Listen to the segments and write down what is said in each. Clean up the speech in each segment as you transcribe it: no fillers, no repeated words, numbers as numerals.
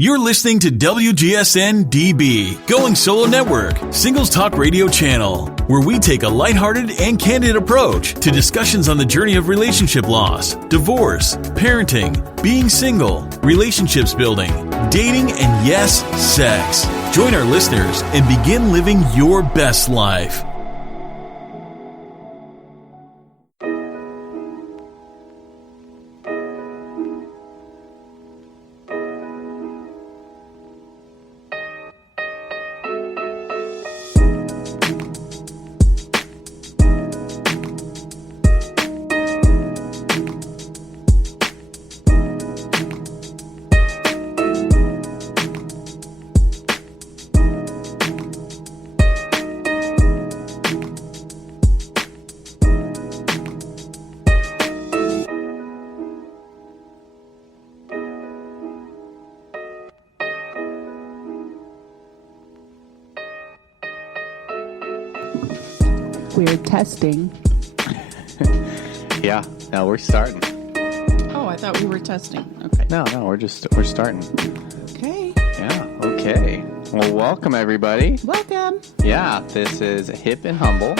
You're listening to WGSN-DB, Going Solo Network, Singles Talk Radio channel, where we take a lighthearted and candid approach to discussions on the journey of relationship loss, divorce, parenting, being single, relationships building, dating, and yes, sex. Join our listeners and begin living your best life. We're testing. Yeah, no, we're starting. Oh, I thought we were testing. Okay. No, we're starting. Okay. Yeah, okay. Well, welcome everybody. Welcome. Yeah, this is Hip and Humble.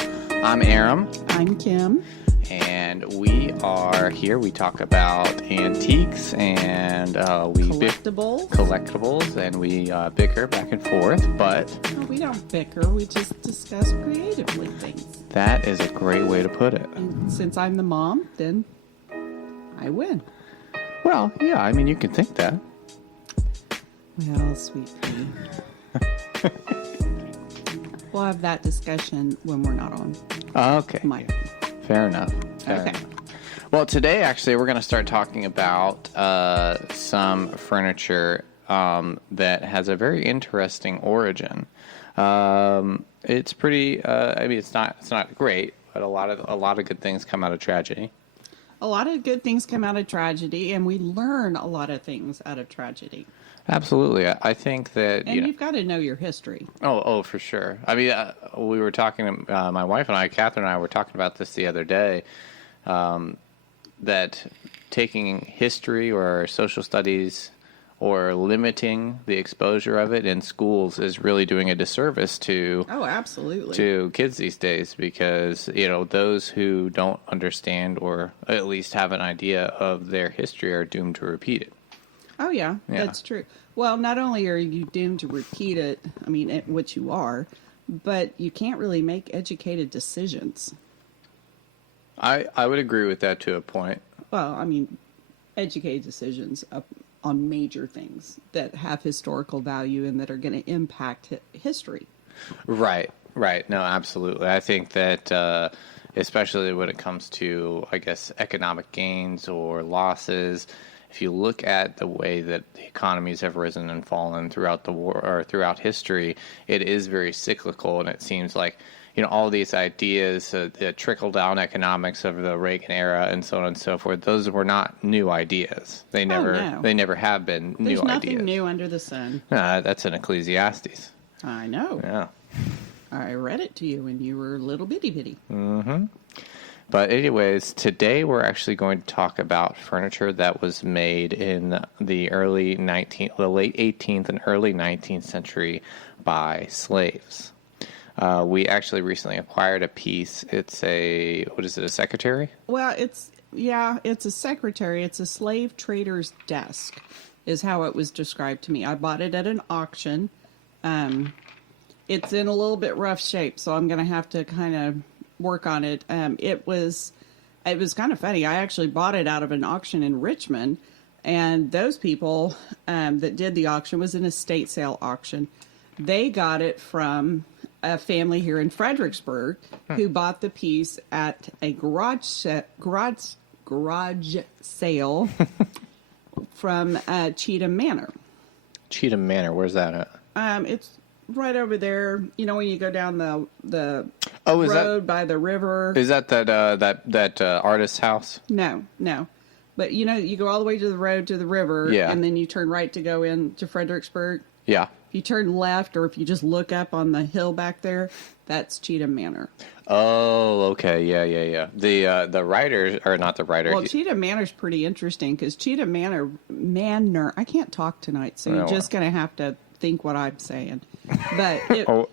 I'm Aram. I'm Kim. And we are here. We talk about antiques and collectibles, and we bicker back and forth. But no, we don't bicker. We just discuss creatively things. That is a great way to put it. And since I'm the mom, then I win. Well, yeah. I mean, you can think that. Well, sweet pea. We'll have that discussion when we're not on. Okay. Fair enough. Okay. Well, today, actually, we're going to start talking about some furniture that has a very interesting origin. It's pretty. I mean, it's not great, but a lot of good things come out of tragedy. A lot of good things come out of tragedy, and we learn a lot of things out of tragedy. Absolutely, I think that. And you've got to know your history. Oh, for sure. I mean, we were talking. My wife and I, Catherine and I, were talking about this the other day. That taking history or social studies or limiting the exposure of it in schools is really doing a disservice to absolutely to kids these days, because those who don't understand or at least have an idea of their history are doomed to repeat it. Oh yeah, that's true. Well, not only are you doomed to repeat it, I mean, which you are, but you can't really make educated decisions. I would agree with that to a point. Well, I mean, educated decisions on major things that have historical value and that are going to impact history. Right. No, absolutely. I think that especially when it comes to, I guess, economic gains or losses, if you look at the way that the economies have risen and fallen throughout the war or throughout history, it is very cyclical, and it seems like all these ideas, the trickle-down economics of the Reagan era and so on and so forth, those were not new ideas. They never have been new ideas. There's nothing new under the sun. That's in Ecclesiastes. I know. Yeah. I read it to you when you were little bitty. Mm-hmm. But anyways, today we're actually going to talk about furniture that was made in the late 18th and early 19th century by slaves. We actually recently acquired a piece. It's a secretary? Well, it's a secretary. It's a slave trader's desk is how it was described to me. I bought it at an auction. It's in a little bit rough shape, so I'm going to have to kind of work on it. It was kind of funny. I actually bought it out of an auction in Richmond, and those people that did the auction was an estate sale auction. They got it from a family here in Fredericksburg who bought the piece at a garage sale from Cheatham Manor. Cheatham Manor, where's that at? It's right over there. When you go down the road by the river. Is that artist's house? No. But you go all the way to the road to the river, yeah. And then you turn right to go into Fredericksburg. Yeah. If you turn left, or if you just look up on the hill back there, that's Cheatham Manor. Oh, okay. Yeah. The writer, or not the writer. Well, Cheatham Manor's pretty interesting because Cheatham Manor, I can't talk tonight, so you're just going to have to think what I'm saying. But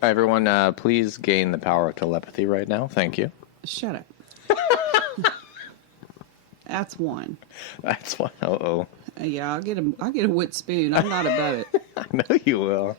everyone, please gain the power of telepathy right now. Thank you. Shut up. That's one. That's one. Uh-oh. Yeah, I'll get a wood spoon. I'm not above it. I know you will.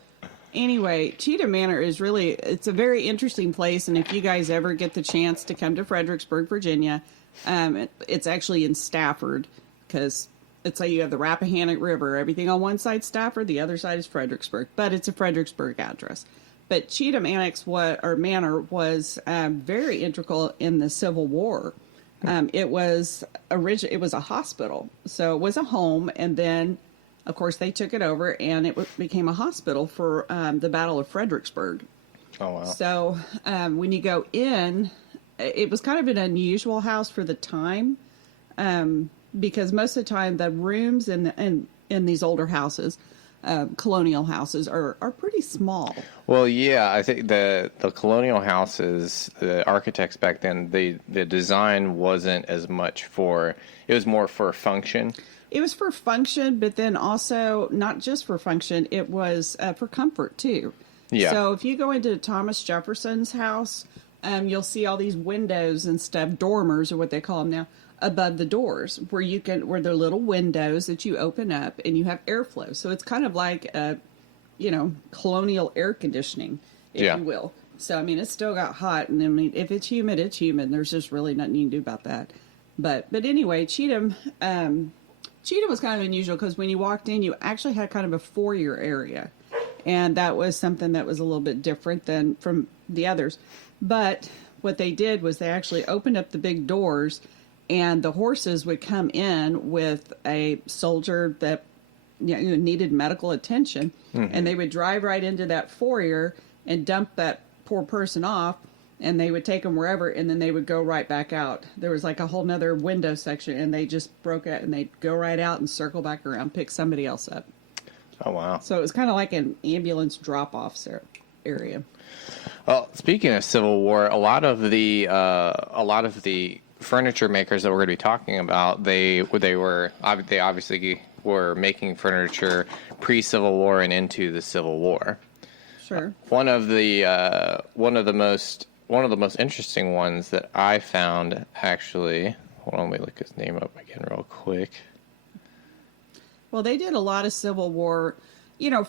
Anyway, Cheatham Manor is it's a very interesting place, and if you guys ever get the chance to come to Fredericksburg, Virginia, it's actually in Stafford, because it's like you have the Rappahannock River. Everything on one side Stafford, the other side is Fredericksburg, but it's a Fredericksburg address. But Cheatham Manor was very integral in the Civil War. It was a hospital, so it was a home, and then, of course, they took it over, and it became a hospital for the Battle of Fredericksburg. Oh, wow. So when you go in, it was kind of an unusual house for the time, because most of the time the rooms in these older houses, colonial houses, are pretty small. Well, yeah, I think the colonial houses, the architects back then, the design wasn't as much it was more for function. It was for function, but then also not just for function, it was for comfort too. Yeah. So if you go into Thomas Jefferson's house, you'll see all these windows and stuff, dormers or what they call them now, above the doors, where they're little windows that you open up and you have airflow. So it's kind of like colonial air conditioning, if you will. So I mean, it's still got hot, and I mean, if it's humid, it's humid. There's just really nothing you can do about that. But anyway, Cheatham was kind of unusual because when you walked in, you actually had kind of a foyer area, and that was something that was a little bit different than from the others. But what they did was they actually opened up the big doors, and the horses would come in with a soldier that needed medical attention, and they would drive right into that foyer and dump that poor person off, and they would take them wherever, and then they would go right back out. There was like a whole nother window section, and they just broke it, and they'd go right out and circle back around, pick somebody else up. Oh, wow. So it was kind of like an ambulance drop-off area. Well, speaking of Civil War, a lot of the furniture makers that we're going to be talking about, they obviously were making furniture pre-Civil War and into the Civil War. Sure. One of the most interesting ones that I found, actually, hold on, let me look his name up again real quick. Well, they did a lot of Civil War,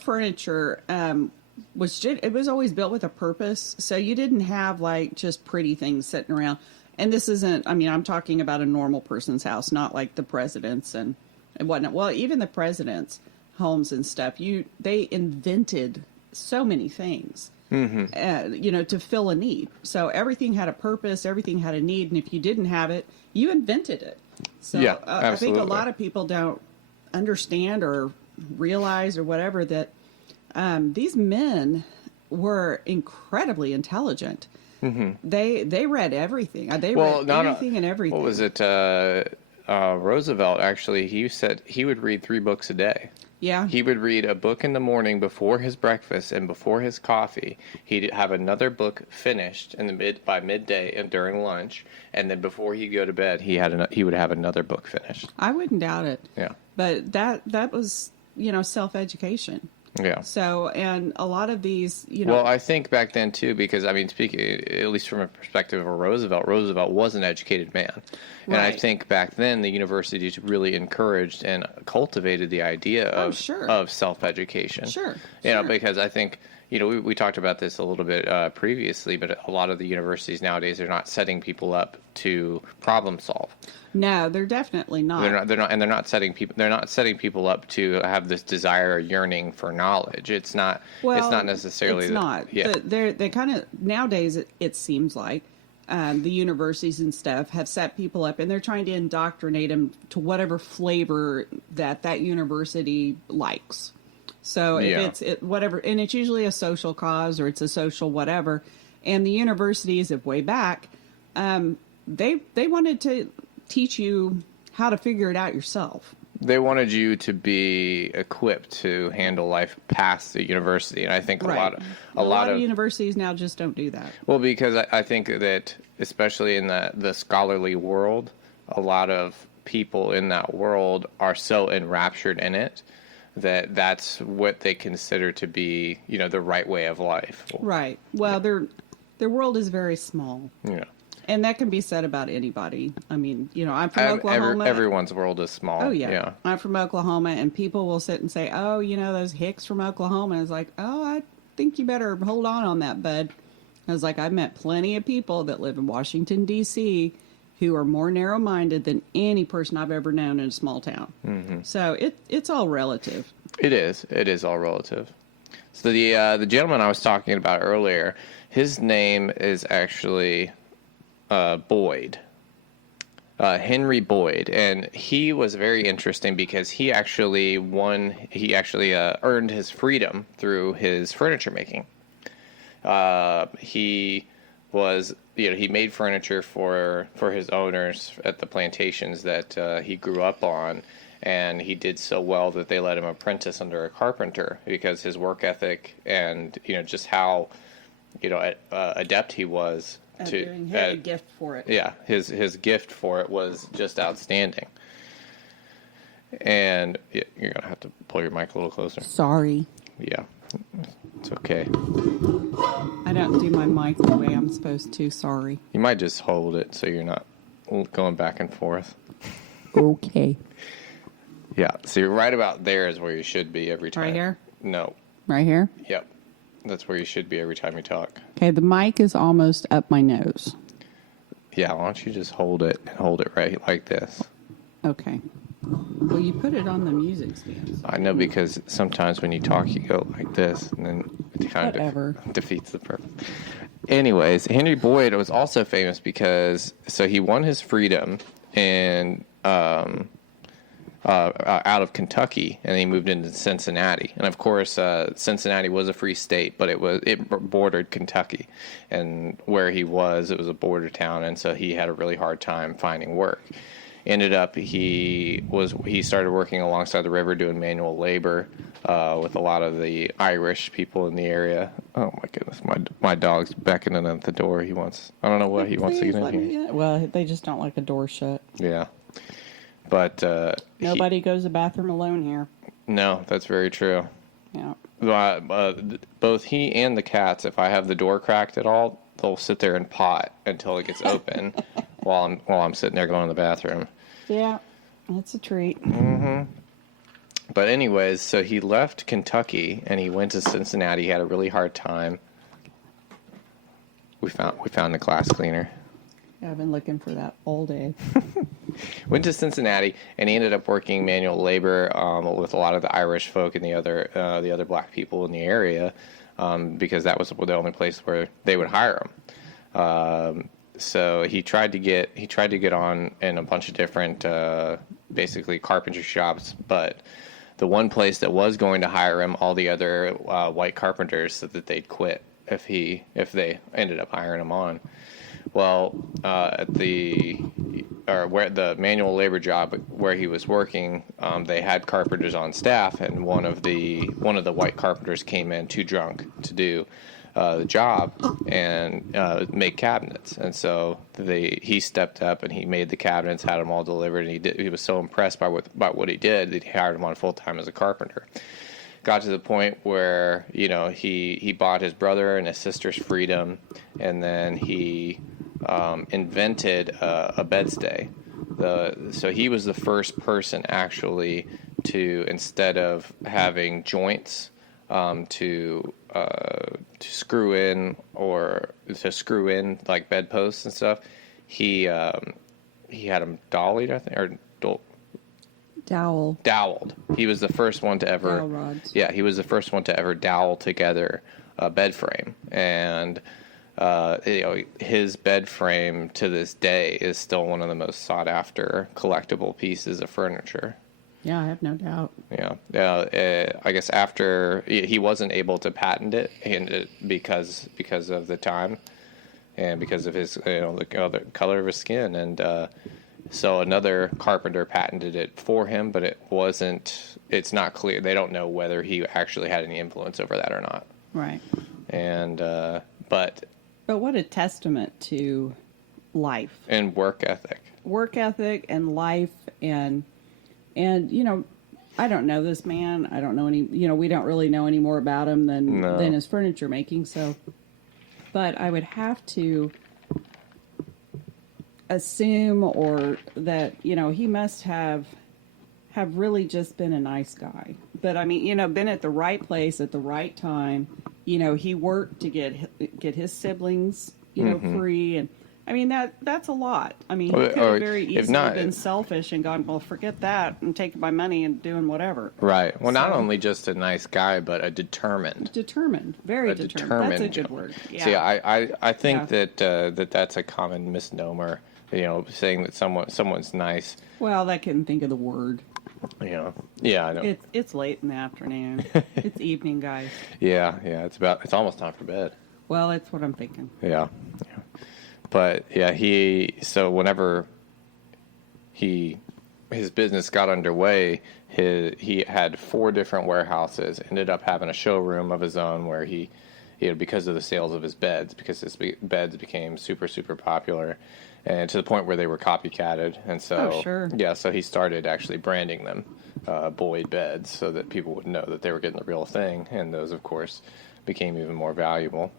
furniture. It was always built with a purpose, so you didn't have like just pretty things sitting around. And this isn't, I'm talking about a normal person's house, not like the presidents and whatnot. Well, even the presidents' homes and stuff, they invented so many things, to fill a need. So everything had a purpose, everything had a need, and if you didn't have it, you invented it. So yeah, I think a lot of people don't understand or realize or whatever that these men were incredibly intelligent. They read everything. They read anything and everything. What was it? Roosevelt, actually, he said he would read 3 books a day. Yeah. He would read a book in the morning before his breakfast and before his coffee. He'd have another book finished by midday and during lunch, and then before he'd go to bed, he would have another book finished. I wouldn't doubt it. Yeah. But that was, self-education. Yeah. So, and a lot of these, Well, I think back then, too, because, speaking, at least from a perspective of Roosevelt was an educated man. And right. I think back then the universities really encouraged and cultivated the idea of self-education. Sure. Because I think, we talked about this a little bit previously, but a lot of the universities nowadays are not setting people up to problem solve. No, they're definitely not. They're not setting people up to have this desire or yearning for knowledge. It's not. Well, it's not necessarily. It's not. Yeah. They kind of nowadays. It seems like the universities and stuff have set people up, and they're trying to indoctrinate them to whatever flavor that university likes. So if it's whatever, and it's usually a social cause or it's a social whatever, and the universities of way back, they wanted to teach you how to figure it out yourself. They wanted you to be equipped to handle life past the university, and I think a lot of universities now just don't do that. Well, because I think that especially in the scholarly world, a lot of people in that world are so enraptured in it that that's what they consider to be, the right way of life. Right. Well, their world is very small. Yeah. And that can be said about anybody. I mean, I'm from Oklahoma. Everyone's world is small. Oh, yeah. I'm from Oklahoma, and people will sit and say, oh, those hicks from Oklahoma. And it's like, oh, I think you better hold on that, bud. I was like, I've met plenty of people that live in Washington, D.C., who are more narrow-minded than any person I've ever known in a small town. Mm-hmm. So it's all relative. It is. It is all relative. So the gentleman I was talking about earlier, his name is actually... Boyd, Henry Boyd, and he was very interesting because he actually earned his freedom through his furniture making. He was, he made furniture for his owners at the plantations that he grew up on, and he did so well that they let him apprentice under a carpenter because his work ethic and, just how, adept he was. He had a gift for it. Yeah, his gift for it was just outstanding. And you're going to have to pull your mic a little closer. Sorry. Yeah, it's okay. I don't do my mic the way I'm supposed to. Sorry. You might just hold it so you're not going back and forth. Okay. Yeah, so you're right about there is where you should be every time. Right here? No. Right here? Yep. That's where you should be every time you talk. Okay, the mic is almost up my nose. Yeah, why don't you just hold it right like this? Okay. Well, you put it on the music stand. I know, because sometimes when you talk, you go like this, and then it kind of defeats the purpose. Anyways, Henry Boyd was also famous because, he won his freedom and out of Kentucky, and he moved into Cincinnati. And of course, Cincinnati was a free state, but it bordered Kentucky, and where he was, it was a border town, and so he had a really hard time finding work. Ended up, he started working alongside the river doing manual labor with a lot of the Irish people in the area. Oh my goodness, my dog's beckoning at the door. I don't know what he wants to get in here. Well, they just don't like a door shut. Yeah. But nobody goes to the bathroom alone here. No, that's very true. Yeah. Both he and the cats, if I have the door cracked at all, they'll sit there and pot until it gets open while I'm sitting there going to the bathroom. Yeah, that's a treat. Mm-hmm. But anyways, so he left Kentucky and he went to Cincinnati. He had a really hard time. We found the glass cleaner. Yeah, I've been looking for that all day. Went to Cincinnati, and he ended up working manual labor with a lot of the Irish folk and the other black people in the area, because that was the only place where they would hire him. So he tried to get on in a bunch of different, basically carpentry shops, but the one place that was going to hire him, all the other white carpenters said that they'd quit if they ended up hiring him on. Well, where the manual labor job where he was working, they had carpenters on staff, and one of the white carpenters came in too drunk to do the job and make cabinets, and so he stepped up and he made the cabinets, had them all delivered, and he was so impressed by what he did that he hired him on full time as a carpenter. Got to the point where he bought his brother and his sister's freedom, and then he invented a bedstay. So he was the first person actually to, instead of having joints to screw in like bedposts and stuff, he had them dollied, I think, or doweled. He was the first one to ever. Dowel rods. Yeah, he was the first one to ever dowel together a bed frame, and his bed frame to this day is still one of the most sought after collectible pieces of furniture. Yeah, I have no doubt. Yeah, I guess after he wasn't able to patent it, because of the time, and because of his the color of his skin, and So another carpenter patented it for him, but it's not clear. They don't know whether he actually had any influence over that or not. Right. And, but what a testament to life. And work ethic. Work ethic and life and I don't know this man. I don't know any, we don't really know any more about him than his furniture making. So, but I would have to assume or that, he must have really just been a nice guy. But I mean, been at the right place at the right time. He worked to get his siblings, free. And I mean, that's a lot. I mean, he could have very easily been selfish and gone, well, forget that and taking my money and doing whatever. Right. Well, not only just a nice guy, but a determined. Very determined. That's a good word. Yeah. See, I think that that's a common misnomer. Saying that someone's nice. Well, I couldn't think of the word. Yeah, I know. It's late in the afternoon. It's evening, guys. Yeah. It's almost time for bed. Well, that's what I'm thinking. Yeah. But yeah, whenever his business got underway, he had 4 different warehouses. Ended up having a showroom of his own where he because of the sales of his beds, because his beds became super, super popular, and to the point where they were copycatted. And so, so he started actually branding them Boyd beds so that people would know that they were getting the real thing. And those, of course, became even more valuable.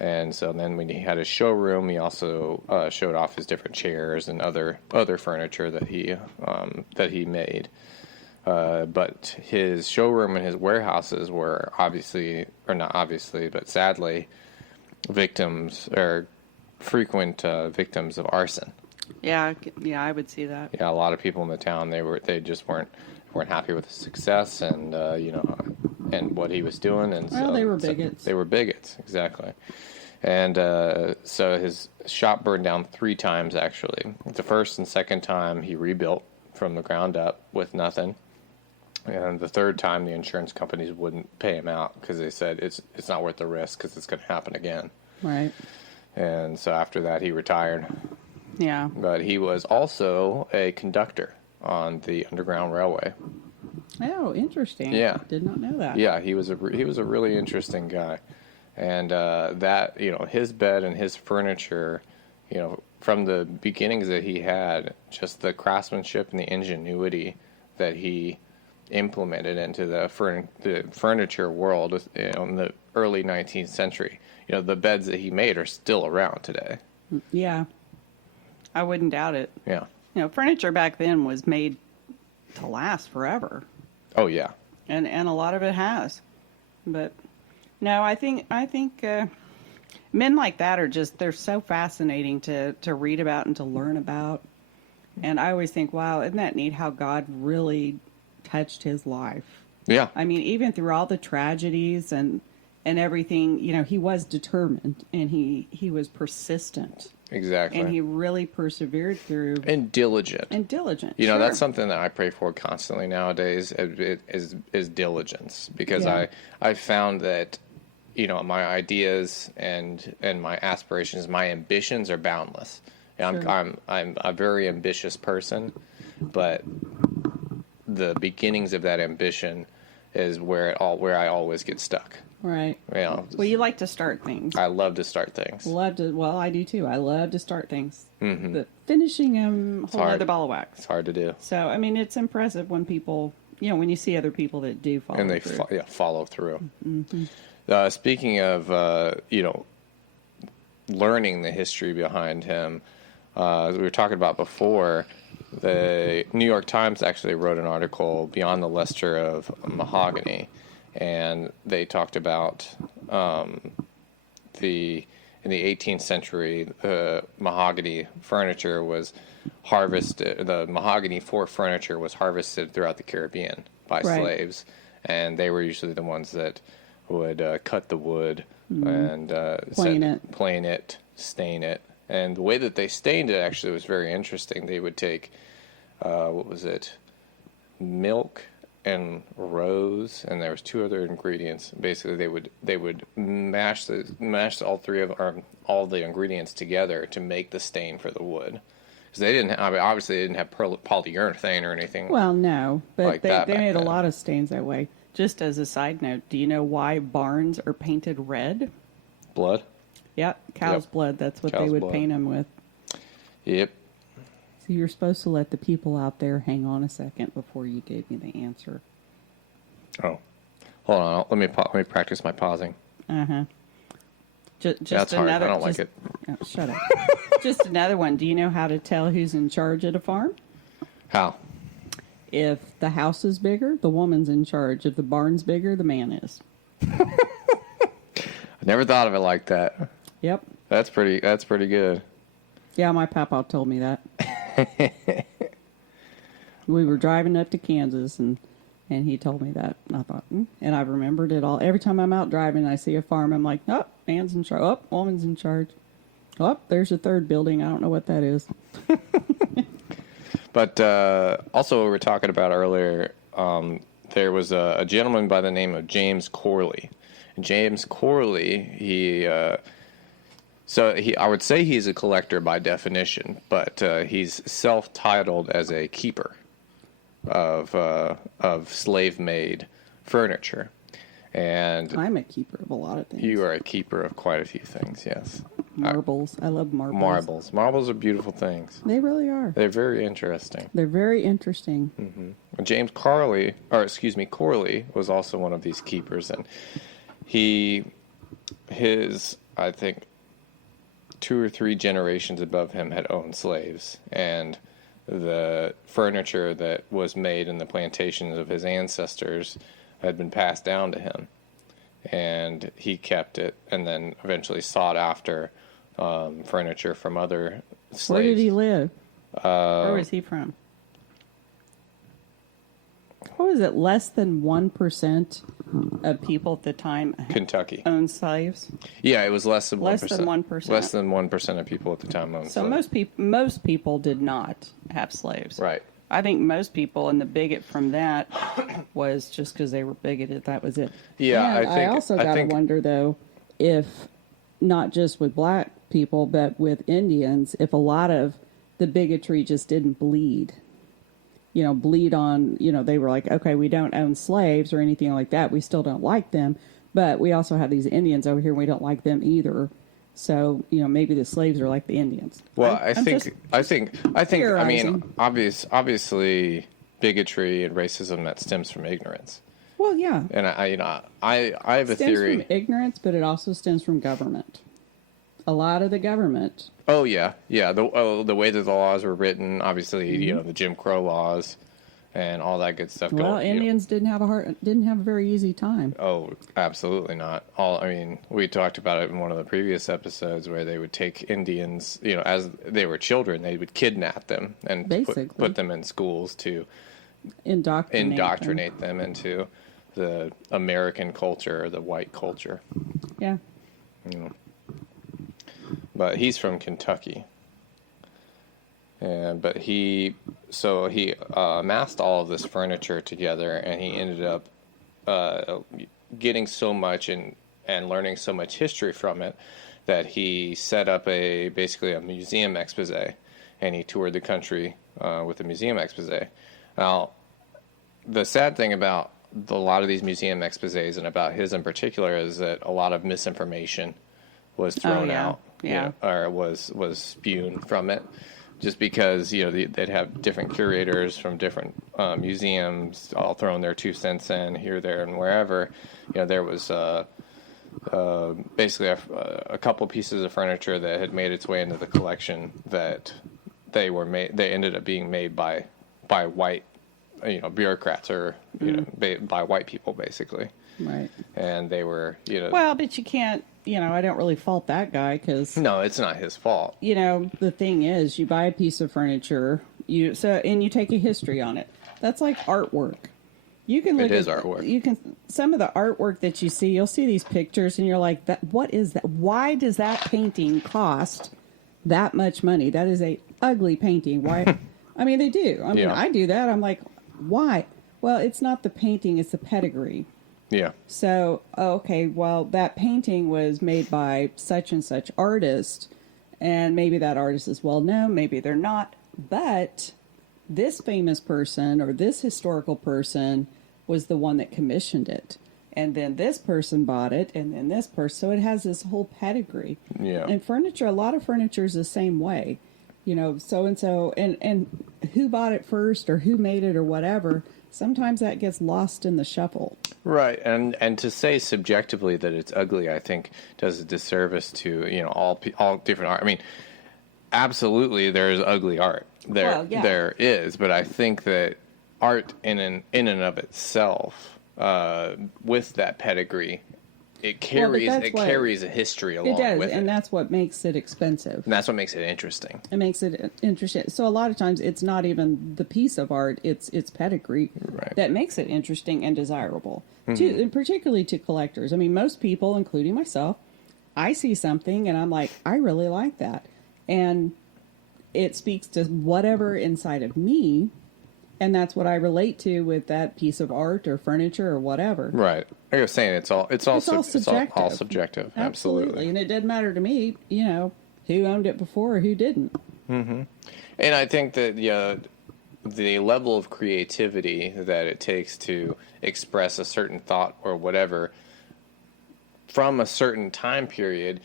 And so then when he had his showroom, he also showed off his different chairs and other furniture that he made. But his showroom and his warehouses were sadly, frequent victims of arson. Yeah, I would see that. Yeah, a lot of people in the town, they just weren't happy with his success and and what he was doing, and so they were bigots. They were bigots, exactly. And so his shop burned down 3 times, actually. The first and second time he rebuilt from the ground up with nothing. And the third time, the insurance companies wouldn't pay him out because they said it's not worth the risk because it's going to happen again. Right. And so after that, he retired. Yeah. But he was also a conductor on the Underground Railway. Oh, interesting. Yeah. Did not know that. Yeah, he was a really interesting guy. And his bed and his furniture, from the beginnings that he had, just the craftsmanship and the ingenuity that he implemented into the furniture world in the early 19th century. The beds that he made are still around today. Yeah. I wouldn't doubt it. Yeah. Furniture back then was made to last forever. Oh, yeah. And a lot of it has. But no, I think men like that are they're so fascinating to read about and to learn about. And I always think, wow, isn't that neat how God really touched his life? Yeah. I mean, even through all the tragedies and everything, he was determined and he was persistent. Exactly. And he really persevered through. And diligent. Sure. That's something that I pray for constantly nowadays is diligence. Because I found that, my ideas and my aspirations, my ambitions are boundless. I'm a very ambitious person, but the beginnings of that ambition is where I always get stuck. Right. Well, you like to start things. I love to start things. Well, I do too. I love to start things. Mm-hmm. But finishing them, whole other ball of wax. It's hard to do. So, I mean, it's impressive when people, when you see other people that do follow through. And they follow through. Mm-hmm. Speaking of, learning the history behind him, as we were talking about before, the New York Times actually wrote an article, Beyond the Luster of Mahogany, and they talked about in the 18th century, mahogany furniture was harvested. The mahogany for furniture was harvested throughout the Caribbean by slaves, and they were usually the ones that would cut the wood and plane it, stain it. And the way that they stained it actually was very interesting. They would take, milk and rose, and there was 2 other ingredients. Basically, they would mash all the ingredients together to make the stain for the wood. Because they didn't. I mean, obviously, they didn't have polyurethane or anything. Well, no, but Like they that back made a then. lot of stains that way. Just as a side note, do you know why barns are painted red? Blood. Yep, cow's Yep. blood. That's what they Cow's would blood. paint them with. Yep. So you're supposed to let the people out there hang on a second before you gave me the answer. Oh, hold on. Let me practice my pausing. Just That's hard. another. I don't like it. Oh, shut up. Just another one. Do you know how to tell who's in charge at a farm? How? If the house is bigger, the woman's in charge. If the barn's bigger, the man is. I never thought of it like that. Yep. That's pretty good. Yeah, my papa told me that. We were driving up to Kansas, and he told me that. And I thought, and I've remembered it all. Every time I'm out driving and I see a farm, I'm like, oh, man's in charge. Oh, woman's in charge. Oh, there's a third building. I don't know what that is. But also, we were talking about earlier, there was a gentleman by the name of James Corley. And James Corley, I would say he's a collector by definition, but he's self-titled as a keeper of slave-made furniture. And I'm a keeper of a lot of things. you are a keeper of quite a few things, yes. Marbles. I love marbles. Marbles. Marbles are beautiful things. They really are. They're very interesting. They're very interesting. James Corley was also one of these keepers, and I think 2 or 3 generations above him had owned slaves, and the furniture that was made in the plantations of his ancestors had been passed down to him, and he kept it, and then eventually sought after furniture from other slaves. Where did he live? Where was he from? What was it? Less than 1% of people at the time Kentucky. owned slaves. Yeah, it was less than 1%. Less than 1%. Less than 1% of people at the time owned So slaves. most people did not have slaves. Right. I think most people, and the bigot from that was just because they were bigoted. That was it. Yeah, And I think- also I got to think- wonder though, if not just with black people, but with Indians, if a lot of the bigotry just didn't bleed. Bleed on, they were like, okay, we don't own slaves or anything like that. We still don't like them. But we also have these Indians over here. And we don't like them either. So, maybe the slaves are like the Indians. Well, I think, I mean, theorizing. obviously bigotry and racism that stems from ignorance. Well, yeah. And I have a Stems theory. from ignorance, but it also stems from government. A lot of the government. Oh yeah. The way that the laws were written, obviously, the Jim Crow laws and all that good stuff. Well, Indians didn't have a very easy time. Oh, absolutely not. We talked about it in one of the previous episodes where they would take Indians, as they were children, they would kidnap them and Basically. put them in schools to Indoctrinate them into the American culture or the white culture. Yeah. But he's from Kentucky. But he amassed all of this furniture together, and he ended up getting so much and learning so much history from it that he set up basically a museum expose, and he toured the country with a museum expose. Now, the sad thing about a lot of these museum exposés, and about his in particular, is that a lot of misinformation was thrown out, or was spewed from it, just because they'd have different curators from different museums all throwing their 2 cents in here, there, and wherever. There was basically a couple pieces of furniture that had made its way into the collection that they ended up being made by white bureaucrats, or by white people, basically. Right. And they were Well, but you can't. I don't really fault that guy because. No, it's not his fault. The thing is, you buy a piece of furniture, and you take a history on it. That's like artwork. You can look It is at artwork. Some of the artwork that you see, you'll see these pictures, and you're like, what is that? Why does that painting cost that much money? That is a ugly painting. Why? I mean, they do. I mean, Yeah. I do that. I'm like, why? Well, it's not the painting; it's the pedigree. Yeah. So, okay, well, that painting was made by such and such artist, And maybe that artist is well known, maybe they're not. But this famous person or this historical person was the one that commissioned it. And then this person bought it, and then this person. So it has this whole pedigree. Yeah. And furniture, a lot of furniture is the same way. You know, so-and-so, and who bought it first or who made it or whatever, sometimes that gets lost in the shuffle. Right, and to say subjectively that it's ugly, I think, does a disservice to, you know, all different art. I mean, absolutely, there is ugly art. There is, but I think that art in and of itself, with that pedigree, it carries a history along with it. It does, and that's what makes it expensive. And that's what makes it interesting. It makes it interesting. So a lot of times it's not even the piece of art, it's pedigree that makes it interesting and desirable, and particularly to collectors. I mean, most people, including myself, I see something and I'm like, I really like that. And it speaks to whatever inside of me, and that's what I relate to with that piece of art or furniture or whatever. Right. Like I was saying, it's all subjective. Absolutely. And it didn't matter to me, you know, who owned it before or who didn't. Mm-hmm. And I think that the level of creativity that it takes to express a certain thought or whatever from a certain time period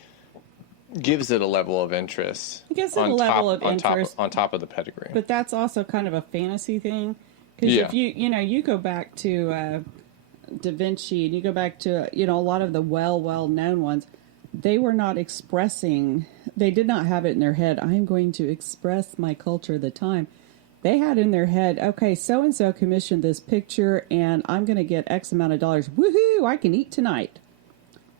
gives it a level of interest. It gives it a level of interest on top of the pedigree. But that's also kind of a fantasy thing, because if you go back to Da Vinci and you go back to a lot of the well known ones, they were not expressing. They did not have it in their head. I'm going to express my culture of the time. They had in their head, okay, so and so commissioned this picture, and I'm going to get X amount of dollars. Woohoo! I can eat tonight.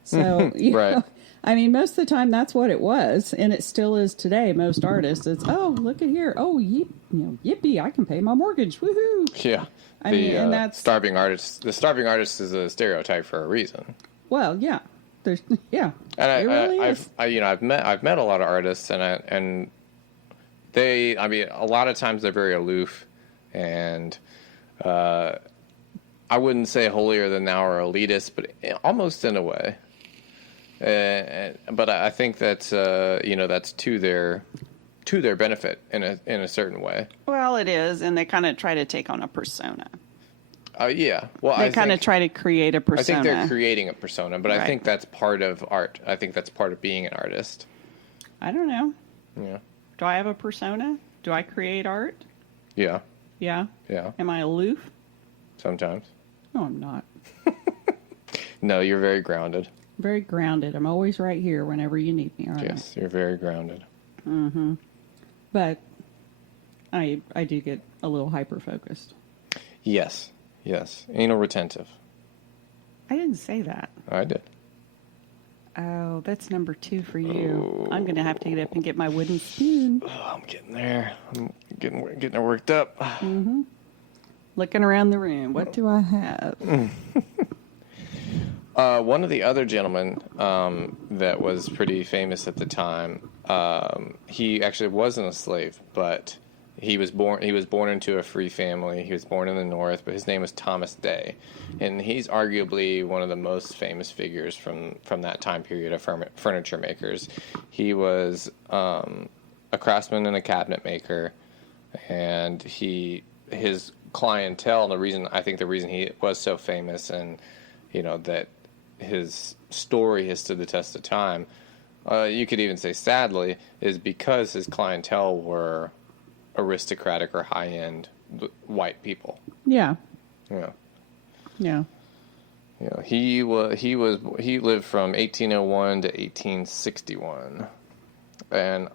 So you know, I mean, most of the time that's what it was, and it still is today. Most artists, it's, oh, look at here, oh, yippee, I can pay my mortgage, woohoo! Yeah, I mean, and that's starving artist. The starving artist is a stereotype for a reason. Well, yeah, there's and it really is. I've met a lot of artists, and they, I mean, a lot of times they're very aloof, and I wouldn't say holier than thou or elitist, but almost in a way. But I think that's that's to their benefit in a certain way. Well, it is, and they kind of try to take on a persona. Yeah. Well, they kind of try to create a persona. I think they're creating a persona, but I think that's part of art. I think that's part of being an artist. I don't know. Yeah. Do I have a persona? Do I create art? Yeah. Yeah? Yeah. Am I aloof? Sometimes. No, I'm not. No, you're very grounded. Very grounded. I'm always right here whenever you need me. Yes, you're very grounded. Mm-hmm. But I do get a little hyper-focused. Yes. Anal retentive. I didn't say that. I did. Oh, that's number 2 for you. I'm going to have to get up and get my wooden spoon. Oh, I'm getting there. I'm getting worked up. Mm-hmm. Looking around the room. What do I have? One of the other gentlemen that was pretty famous at the time, he actually wasn't a slave, but he was born into a free family. He was born in the North, but his name was Thomas Day, and he's arguably one of the most famous figures from that time period of furniture makers. He was a craftsman and a cabinet maker, and his clientele, the reason he was so famous, and that his story has stood the test of time, you could even say sadly, is because his clientele were aristocratic or high-end white people. Yeah. Yeah. Yeah. Yeah. He lived from 1801 to 1861, and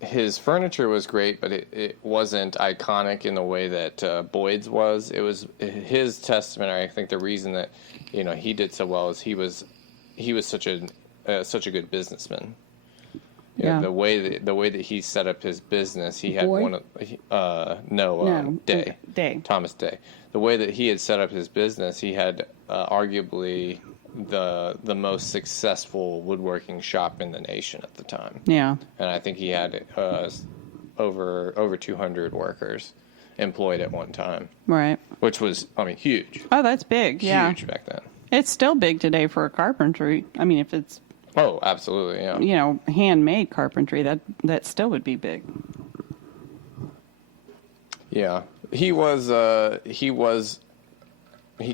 his furniture was great, but it wasn't iconic in the way that Boyd's was. It was his testament. I think the reason that he did so well is he was such a good businessman. Yeah. The way that he set up his business, he had Boyd? Day. Thomas Day. The way that he had set up his business, he had arguably the most successful woodworking shop in the nation at the time. Yeah. And I think he had over 200 workers employed at one time. Right. Which was, huge. Oh, that's big. Yeah. Huge back then. It's still big today for a carpentry. I mean, if it's Oh, absolutely, yeah. You know, handmade carpentry, that still would be big. Yeah. He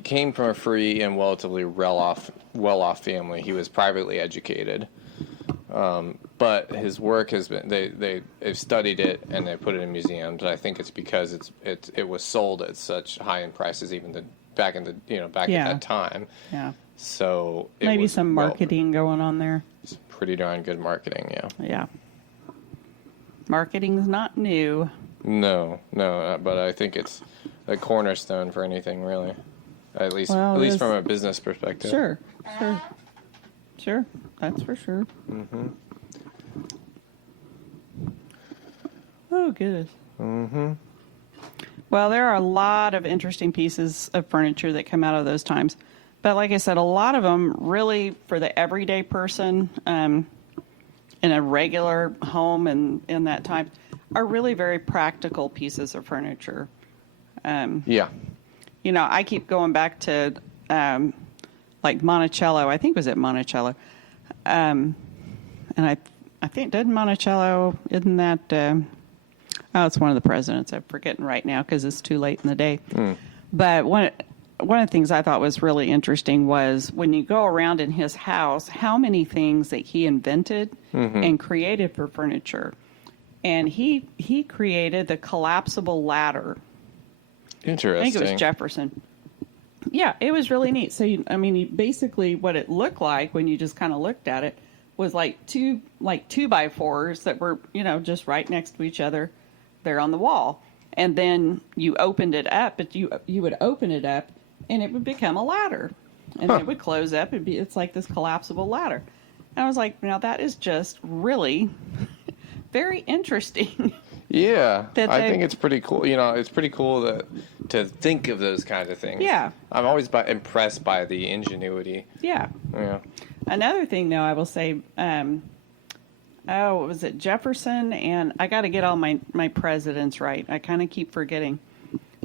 came from a free and relatively well-off family. He was privately educated. But his work has been, they've studied it and they put it in museums. I think it's because it was sold at such high-end prices even back at that time. Yeah. So maybe some marketing going on there. It's pretty darn good marketing, yeah. Yeah. Marketing's not new. No, but I think it's a cornerstone for anything, really. At least from a business perspective. Sure. That's for sure. Mm-hmm. Oh, goodness. Mm-hmm. Well, there are a lot of interesting pieces of furniture that come out of those times. But like I said, a lot of them really for the everyday person in a regular home and in that time are really very practical pieces of furniture. Yeah. You know, I keep going back to like Monticello. I think it was at Monticello. And I think, didn't Monticello, isn't that... it's one of the presidents. I'm forgetting right now because it's too late in the day. But one of the things I thought was really interesting was when you go around in his house, how many things that he invented and created for furniture. And he created the collapsible ladder. Interesting. I think it was Jefferson. Yeah, it was really neat. So, basically what it looked like when you just kind of looked at it was like two by fours that were, just right next to each other there on the wall. And then you opened it up, but you would open it up and it would become a ladder. And then it would close up. It's like this collapsible ladder. And I was like, now that is just really very interesting. Yeah, I think it's pretty cool. It's pretty cool to think of those kinds of things. Yeah. I'm always impressed by the ingenuity. Yeah. Yeah. Another thing, though, I will say, was it Jefferson? And I got to get all my presidents right. I kind of keep forgetting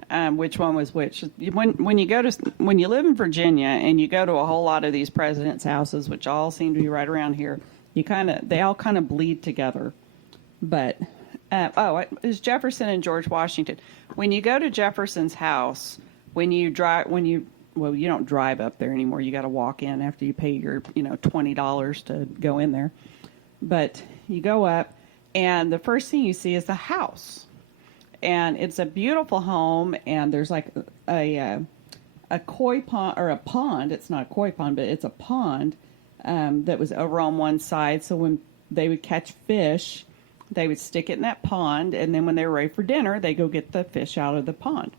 which one was which. When you live in Virginia and you go to a whole lot of these presidents' houses, which all seem to be right around here, they all kind of bleed together. But it was Jefferson and George Washington. When you go to Jefferson's house, you don't drive up there anymore. You got to walk in after you pay your $20 to go in there. But you go up, and the first thing you see is the house, and it's a beautiful home. And there's like a koi pond or a pond. It's not a koi pond, but it's a pond that was over on one side. So when they would catch fish, they would stick it in that pond, and then when they were ready for dinner, they go get the fish out of the pond.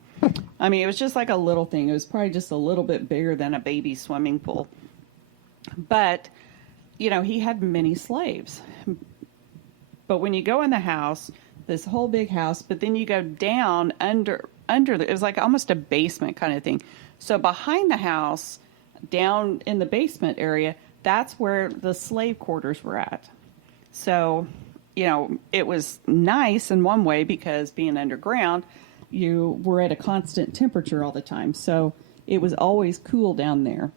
It was just like a little thing. It was probably just a little bit bigger than a baby swimming pool. But, he had many slaves. But when you go in the house, this whole big house, but then you go down under it was like almost a basement kind of thing. So behind the house, down in the basement area, that's where the slave quarters were at. So... it was nice in one way because being underground, you were at a constant temperature all the time. So it was always cool down there.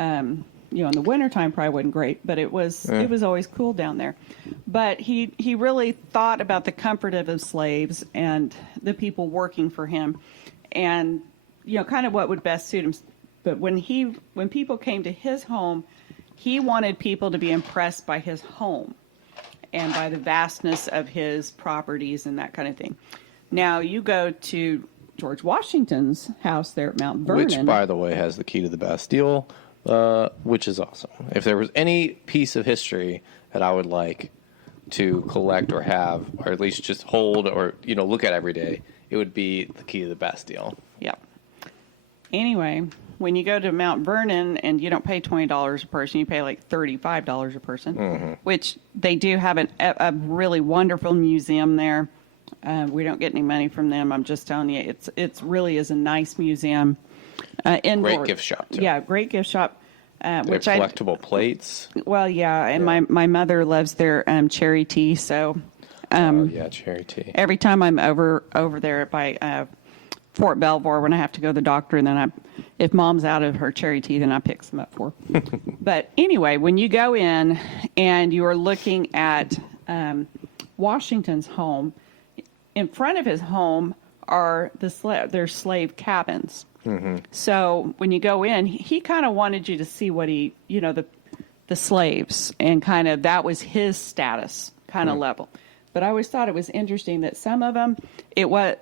In the wintertime probably wasn't great, but it was always cool down there. But he really thought about the comfort of his slaves and the people working for him and, kind of what would best suit him. But when people came to his home, he wanted people to be impressed by his home and by the vastness of his properties and that kind of thing. Now, you go to George Washington's house there at Mount Vernon. Which, by the way, has the key to the Bastille, which is awesome. If there was any piece of history that I would like to collect or have, or at least just hold or, look at every day, it would be the key to the Bastille. Yep. Anyway... when you go to Mount Vernon and you don't pay $20 a person, you pay like $35 a person, which they do have a really wonderful museum there. We don't get any money from them. I'm just telling you, it's really is a nice museum. Great gift shop, too. Yeah, great gift shop. Which collectible plates. Well, yeah, and my mother loves their cherry tea, so... cherry tea. Every time I'm over there by Fort Belvoir when I have to go to the doctor, and then if Mom's out of her cherry tea, then I pick some up for her. But anyway, when you go in and you are looking at Washington's home, in front of his home are their slave cabins. Mm-hmm. So when you go in, he kind of wanted you to see what the slaves, and kind of that was his status kind of level. But I always thought it was interesting that some of them, it was,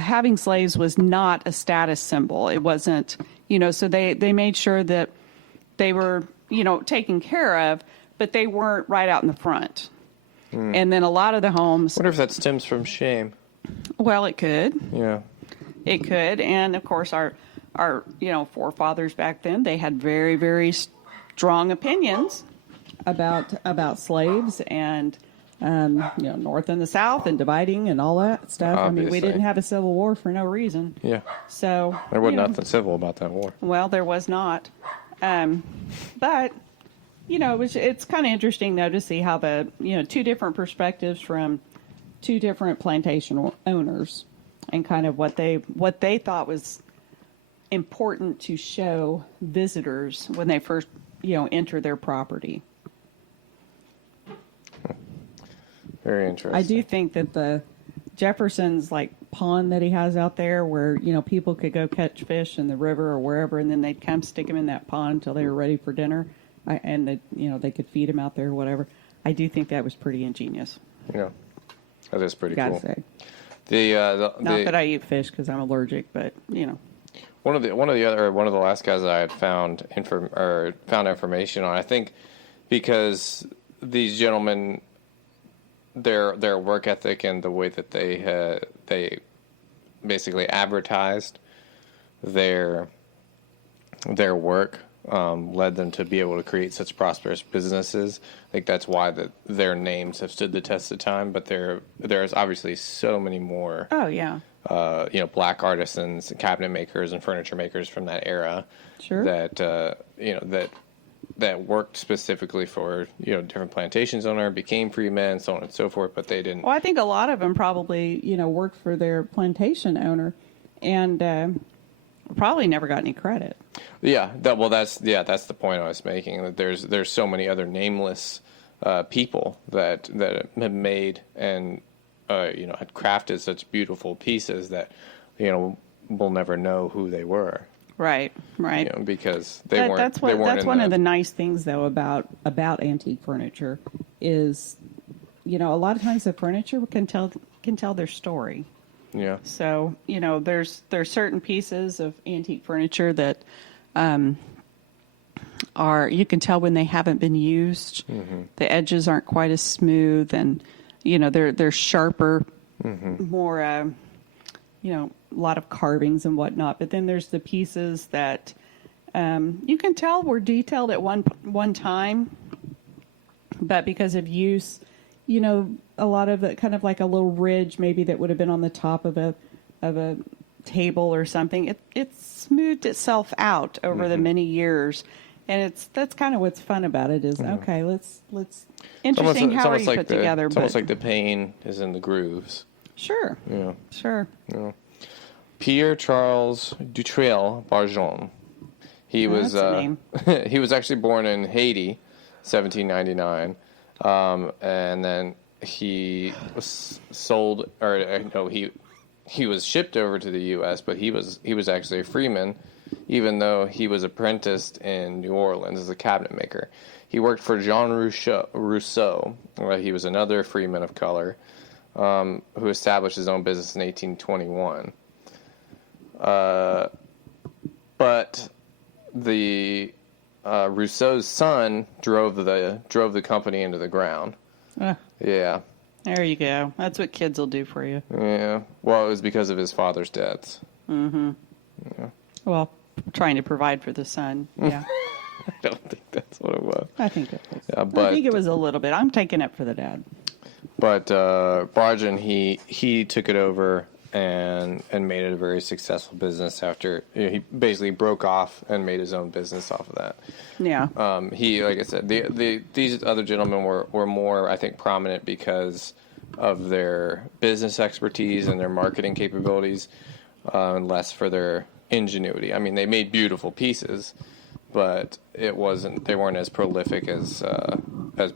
having slaves was not a status symbol. It wasn't, so they made sure that they were, taken care of, but they weren't right out in the front. And then a lot of the homes. I wonder if that stems from shame. Well, it could. Yeah. It could. And of course, our forefathers back then, they had very, very strong opinions about slaves and, North and the South and dividing and all that stuff. Obviously. I mean, we didn't have a civil war for no reason. Yeah. So there was nothing civil about that war. Well, there was not. But, it's kind of interesting, though, to see how the, two different perspectives from two different plantation owners and kind of what they thought was important to show visitors when they first, enter their property. Very interesting. I do think that the Jefferson's pond that he has out there where, people could go catch fish in the river or wherever, and then they'd come stick them in that pond until they were ready for dinner. And they could feed them out there or whatever. I do think that was pretty ingenious. Yeah. That is pretty cool. Gotta say. Not that I eat fish because I'm allergic, but, One of the last guys that I had found information on, I think because these gentlemen, their work ethic and the way that they basically advertised their work led them to be able to create such prosperous businesses. I think that's why their names have stood the test of time. But there's obviously so many more. Oh yeah. Black artisans, and cabinet makers, and furniture makers from that era. Sure. That worked specifically for different plantations owner, became free men, so on and so forth. But they didn't. Well, I think a lot of them probably worked for their plantation owner, and probably never got any credit. Yeah, that's the point I was making. That there's so many other nameless people that have made and had crafted such beautiful pieces that we'll never know who they were. Right. Because they weren't. That's one of the nice things though about antique furniture is, a lot of times the furniture can tell their story. Yeah. So there's certain pieces of antique furniture that you can tell when they haven't been used. Mm-hmm. The edges aren't quite as smooth, and they're sharper, mm-hmm. more a lot of carvings and whatnot. But then there's the pieces that you can tell were detailed at one time, but because of use, a lot of it kind of like a little ridge maybe that would have been on the top of a table or something. It smoothed itself out over mm-hmm. the many years, and that's kind of what's fun about it is mm-hmm. okay. Let's interesting how are you put together. It's almost like the pain is in the grooves. Sure. Yeah. Sure. Yeah. Pierre Charles Dutreuil Barjon. He was he was actually born in Haiti, 1799, and then he was sold, or no, he was shipped over to the U.S., but he was actually a freeman, even though he was apprenticed in New Orleans as a cabinet maker. He worked for Jean Rousseau. He was another freeman of color who established his own business in 1821. But the Rousseau's son drove the company into the ground. Yeah. There you go. That's what kids will do for you. Yeah. Well, it was because of his father's deaths. Mm-hmm. Yeah. Well, trying to provide for the son. Yeah. I don't think that's what it was. I think it was. Yeah, but I think it was a little bit. I'm taking it for the dad. But Barjon, he took it over and made it a very successful business after he basically broke off and made his own business off of that. Yeah. He, like I said, these other gentlemen were more, I think, prominent because of their business expertise and their marketing capabilities. less for their ingenuity. I mean, they made beautiful pieces, but they weren't as prolific as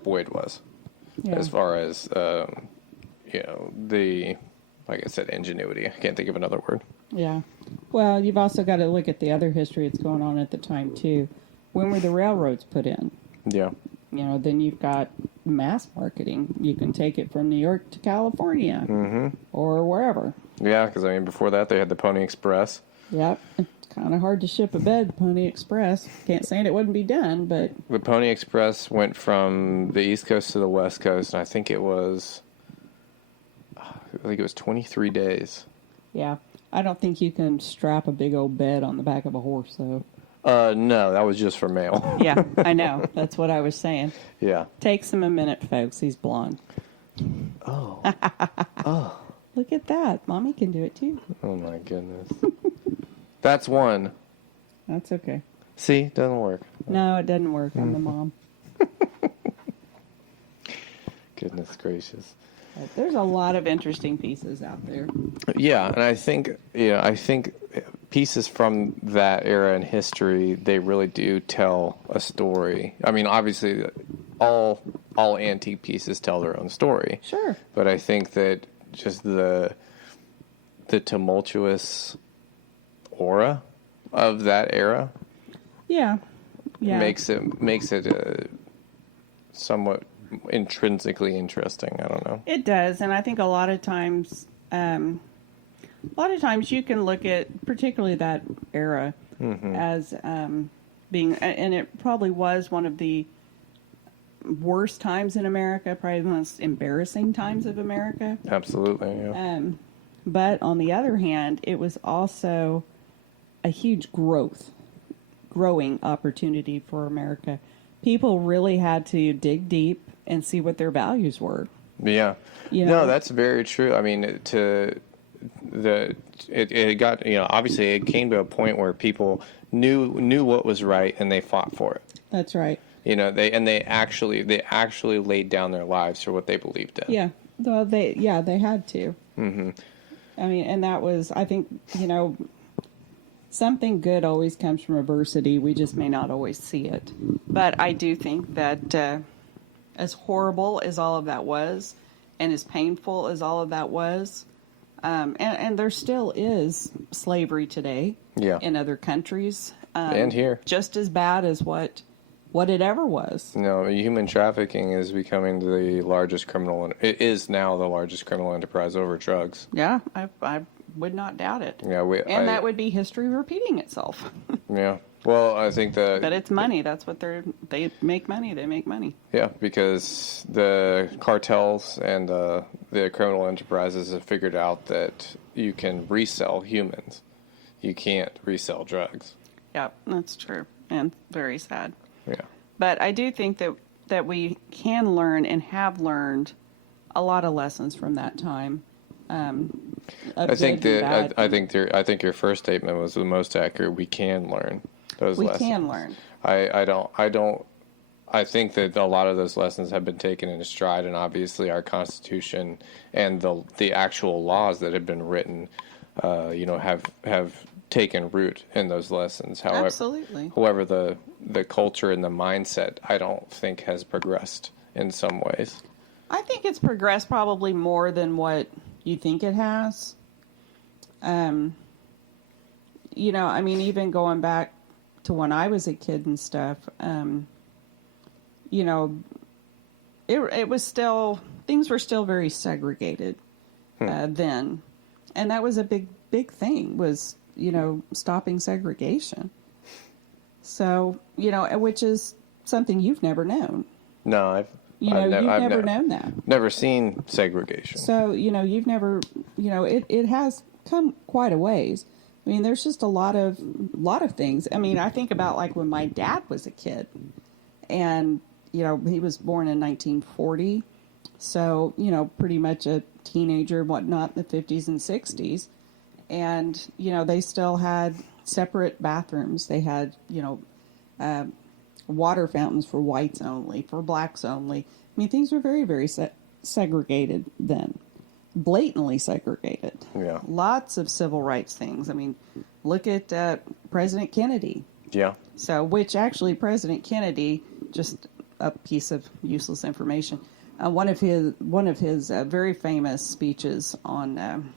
Boyd was, as far as like I said, ingenuity. I can't think of another word. Yeah. Well, you've also got to look at the other history that's going on at the time too. When were the railroads put in? Yeah. Then you've got mass marketing. You can take it from New York to California or wherever. Yeah, because before that they had the Pony Express. Yep. It's kind of hard to ship a bed, Pony Express. Can't say it wouldn't be done, but... The Pony Express went from the East Coast to the West Coast, and I think it was 23 days. Yeah. I don't think you can strap a big old bed on the back of a horse, though. No, that was just for mail. Yeah, I know. That's what I was saying. Yeah. Takes him a minute, folks. He's blonde. Oh. Oh. Look at that. Mommy can do it, too. Oh, my goodness. That's one. That's okay. See? Doesn't work. No, it doesn't work. I'm the mom. Goodness gracious. There's a lot of interesting pieces out there. Yeah, and I think pieces from that era in history, they really do tell a story. I mean, obviously, all antique pieces tell their own story. Sure. But I think that just the tumultuous aura of that era, makes it somewhat intrinsically interesting. I don't know. It does, and I think a lot of times you can look at particularly that era as being, and it probably was one of the worst times in America, probably the most embarrassing times of America. Absolutely, yeah. But on the other hand, it was also a huge growing opportunity for America. People really had to dig deep and see what their values were. Yeah. No, that's very true. I mean, it got, obviously it came to a point where people knew what was right and they fought for it. That's right. They actually laid down their lives for what they believed in. Yeah. Well, they had to. Mm-hmm. I mean, and that was, I think, something good always comes from adversity. We just may not always see it. But I do think that as horrible as all of that was, and as painful as all of that was, and there still is slavery today in other countries. And here. Just as bad as what it ever was. Human trafficking is becoming the largest criminal. It is now the largest criminal enterprise over drugs. Yeah, I would not doubt it. Yeah, that would be history repeating itself. Yeah. Well, I think But it's money. That's what they make money. They make money. Yeah, because the cartels and the criminal enterprises have figured out that you can resell humans. You can't resell drugs. Yeah, that's true. And very sad. Yeah. But I do think that we can learn and have learned a lot of lessons from that time. I think your first statement was the most accurate. We can learn those lessons. We can learn. I think that a lot of those lessons have been taken in stride, and obviously our Constitution and the actual laws that have been written, have taken root in those lessons. However, absolutely. However, the culture and the mindset, I don't think has progressed in some ways. I think it's progressed probably more than what you think it has. Even going back to when I was a kid and stuff, it was still, things were still very segregated then. And that was a big thing, was, stopping segregation. So, which is something you've never known. No, I've never known that. Never seen segregation. So, you've never, it has come quite a ways. I mean, there's just a lot of things. I mean, I think about like when my dad was a kid, and, he was born in 1940. So, pretty much a teenager and whatnot in the 50s and 60s. And, they still had separate bathrooms. They had, water fountains for whites only, for blacks only. I mean, things were very, very segregated then. blatantly segregated. Yeah. Lots of civil rights things. I mean, look at President Kennedy. Yeah. So, which actually President Kennedy, just a piece of useless information. One of his very famous speeches on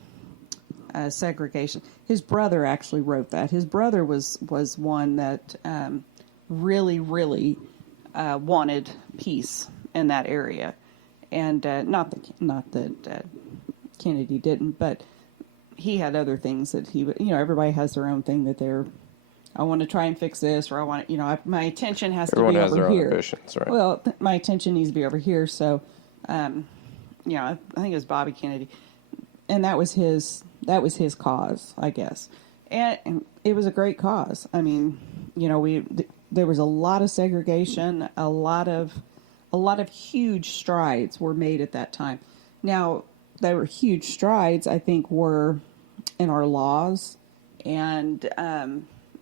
segregation. His brother actually wrote that. His brother was one that really wanted peace in that area, and not that Kennedy didn't, but he had other things that he would. Everybody has their own thing that they're. I want to try and fix this, or I want my attention has Everyone to be has over their here. Own ambitions, right? Well, my attention needs to be over here. So, I think it was Bobby Kennedy, and that was his cause, I guess, and it was a great cause. I mean, there was a lot of segregation, a lot of huge strides were made at that time. Now, there were huge strides, I think, were in our laws and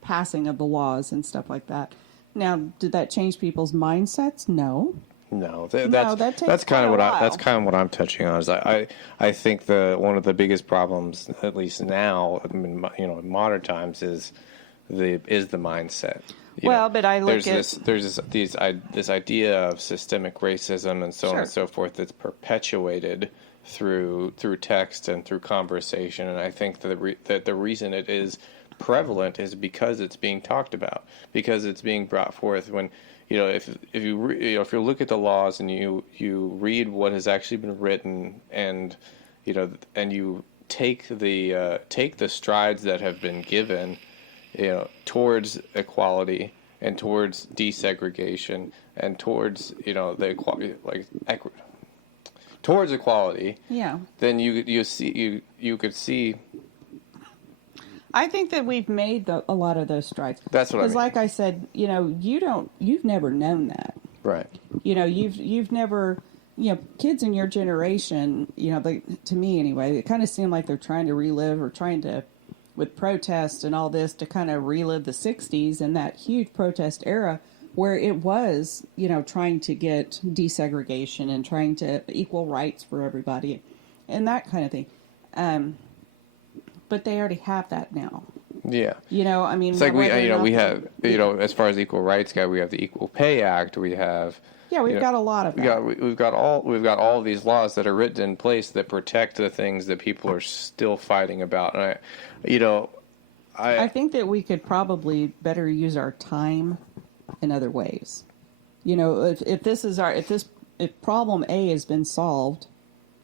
passing of the laws and stuff like that. Now, did that change people's mindsets? No. No, that's kind of what I'm touching on. Is I think one of the biggest problems, at least now, in modern times, is the mindset. But I look there's this idea of systemic racism and so on and so forth that's perpetuated through text and through conversation, and I think that the reason it is prevalent is because it's being talked about, because it's being brought forth. When if you look at the laws and you read what has actually been written, and and you take the strides that have been given towards equality and towards desegregation and towards the equality, towards equality, then you could see. I think that we've made a lot of those strides. That's what I mean. Because, like I said, you've never known that. Right. You've never, kids in your generation, to me anyway, it kind of seem like they're trying to relive or trying to, with protests and all this, to kind of relive the 60s and that huge protest era where it was, trying to get desegregation and trying to equal rights for everybody and that kind of thing. But they already have that now. Yeah. I mean, it's like we have, as far as equal rights go, we have the Equal Pay Act. We have. Yeah, we've got a lot of that. We've got all of these laws that are written in place that protect the things that people are still fighting about. And I think that we could probably better use our time in other ways. If problem A has been solved,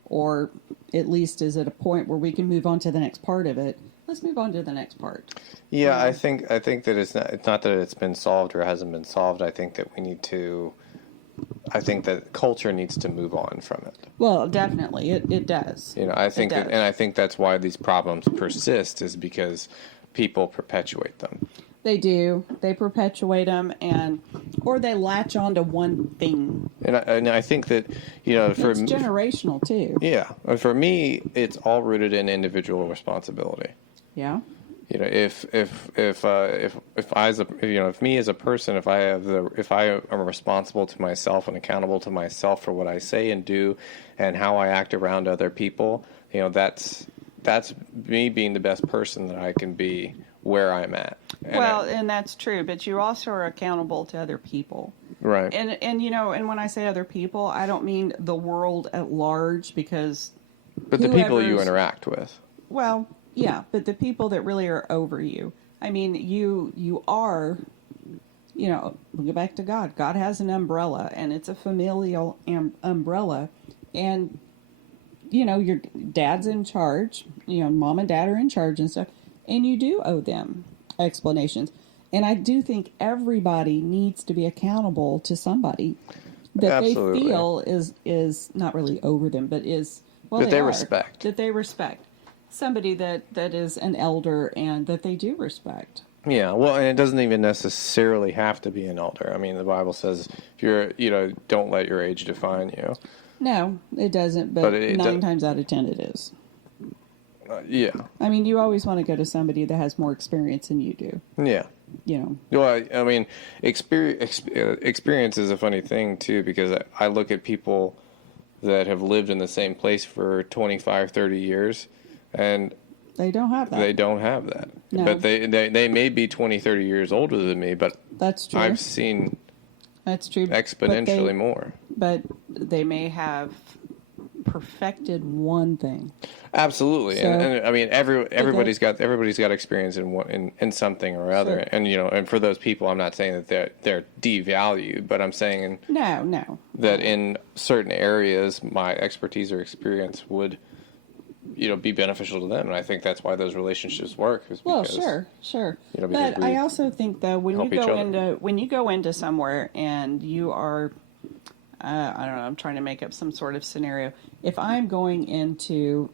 or at least is at a point where we can move on to the next part of it, let's move on to the next part. Yeah, I think that it's not that it's been solved or hasn't been solved. I think that I think that culture needs to move on from it. Well, definitely, it does. I think and I think that's why these problems persist, is because people perpetuate them. They do. They perpetuate them, or they latch on to one thing. And I think that it's generational too. Yeah, for me, it's all rooted in individual responsibility. Yeah. If me as a person, if I am responsible to myself and accountable to myself for what I say and do, and how I act around other people, that's me being the best person that I can be where I'm at. And that's true, but you also are accountable to other people. Right. And when I say other people, I don't mean the world at large, because but the people you interact with. Well, yeah, but the people that really are over you. I mean, you are, we'll go back to God. God has an umbrella, and it's a familial umbrella, and your dad's in charge, mom and dad are in charge and stuff, and you do owe them explanations. And I do think everybody needs to be accountable to somebody that Absolutely. They feel is not really over them, but is, well, that they respect. That they respect. Somebody that is an elder and that they do respect. Yeah, well, and it doesn't even necessarily have to be an elder. I mean, the Bible says, if don't let your age define you. No, it doesn't, but 9 times out of 10 it is. Yeah. I mean, you always want to go to somebody that has more experience than you do. Yeah. Well, I mean, experience is a funny thing, too, because I look at people that have lived in the same place for 25, 30 years, and they don't have that. They don't have that. No. But they may be 20, 30 years older than me, but that's true. I've seen that's true exponentially more. But they may have perfected one thing. Absolutely, so, and I mean everybody's got experience in something or other, sure. and for those people, I'm not saying that they're devalued, but I'm saying no that in certain areas, my expertise or experience would be beneficial to them, and I think that's why those relationships work. Is because, sure. But I also think though when you go into somewhere and you are I don't know, I'm trying to make up some sort of scenario. If I'm going into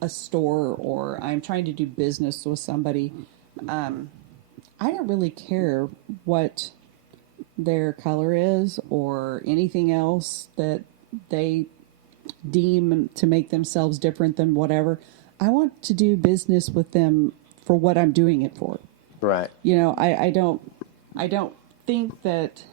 a store or I'm trying to do business with somebody, I don't really care what their color is or anything else that they deem to make themselves different than whatever. I want to do business with them for what I'm doing it for. Right. I don't think that.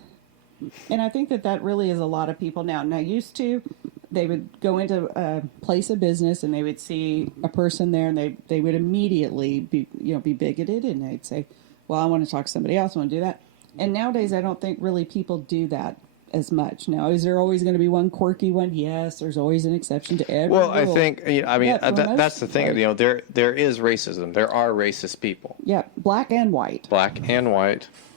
And I think that really is a lot of people now. Now, used to, they would go into a place of business and they would see a person there and they would immediately be bigoted and they'd say, well, I want to talk to somebody else. I want to do that. And nowadays, I don't think really people do that as much. Now, is there always going to be one quirky one? Yes, there's always an exception to every rule. I think, that's the thing. There is racism. There are racist people. Yeah, black and white.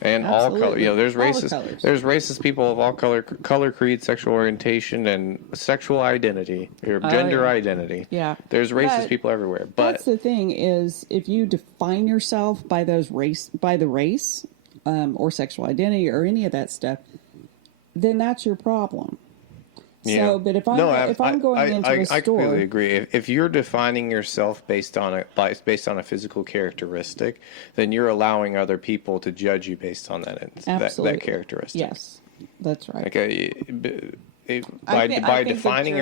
And absolutely. all color. There's all racist. There's racist people of all color, creed, sexual orientation, and sexual identity or gender identity. Yeah. There's racist people everywhere. But that's the thing is, if you define yourself by the race, or sexual identity or any of that stuff, then that's your problem. Yeah. So, but if I'm going into a store, I completely agree. If you're defining yourself based on a physical characteristic, then you're allowing other people to judge you based on that characteristic. Yes, that's right. Okay. By pigeonholing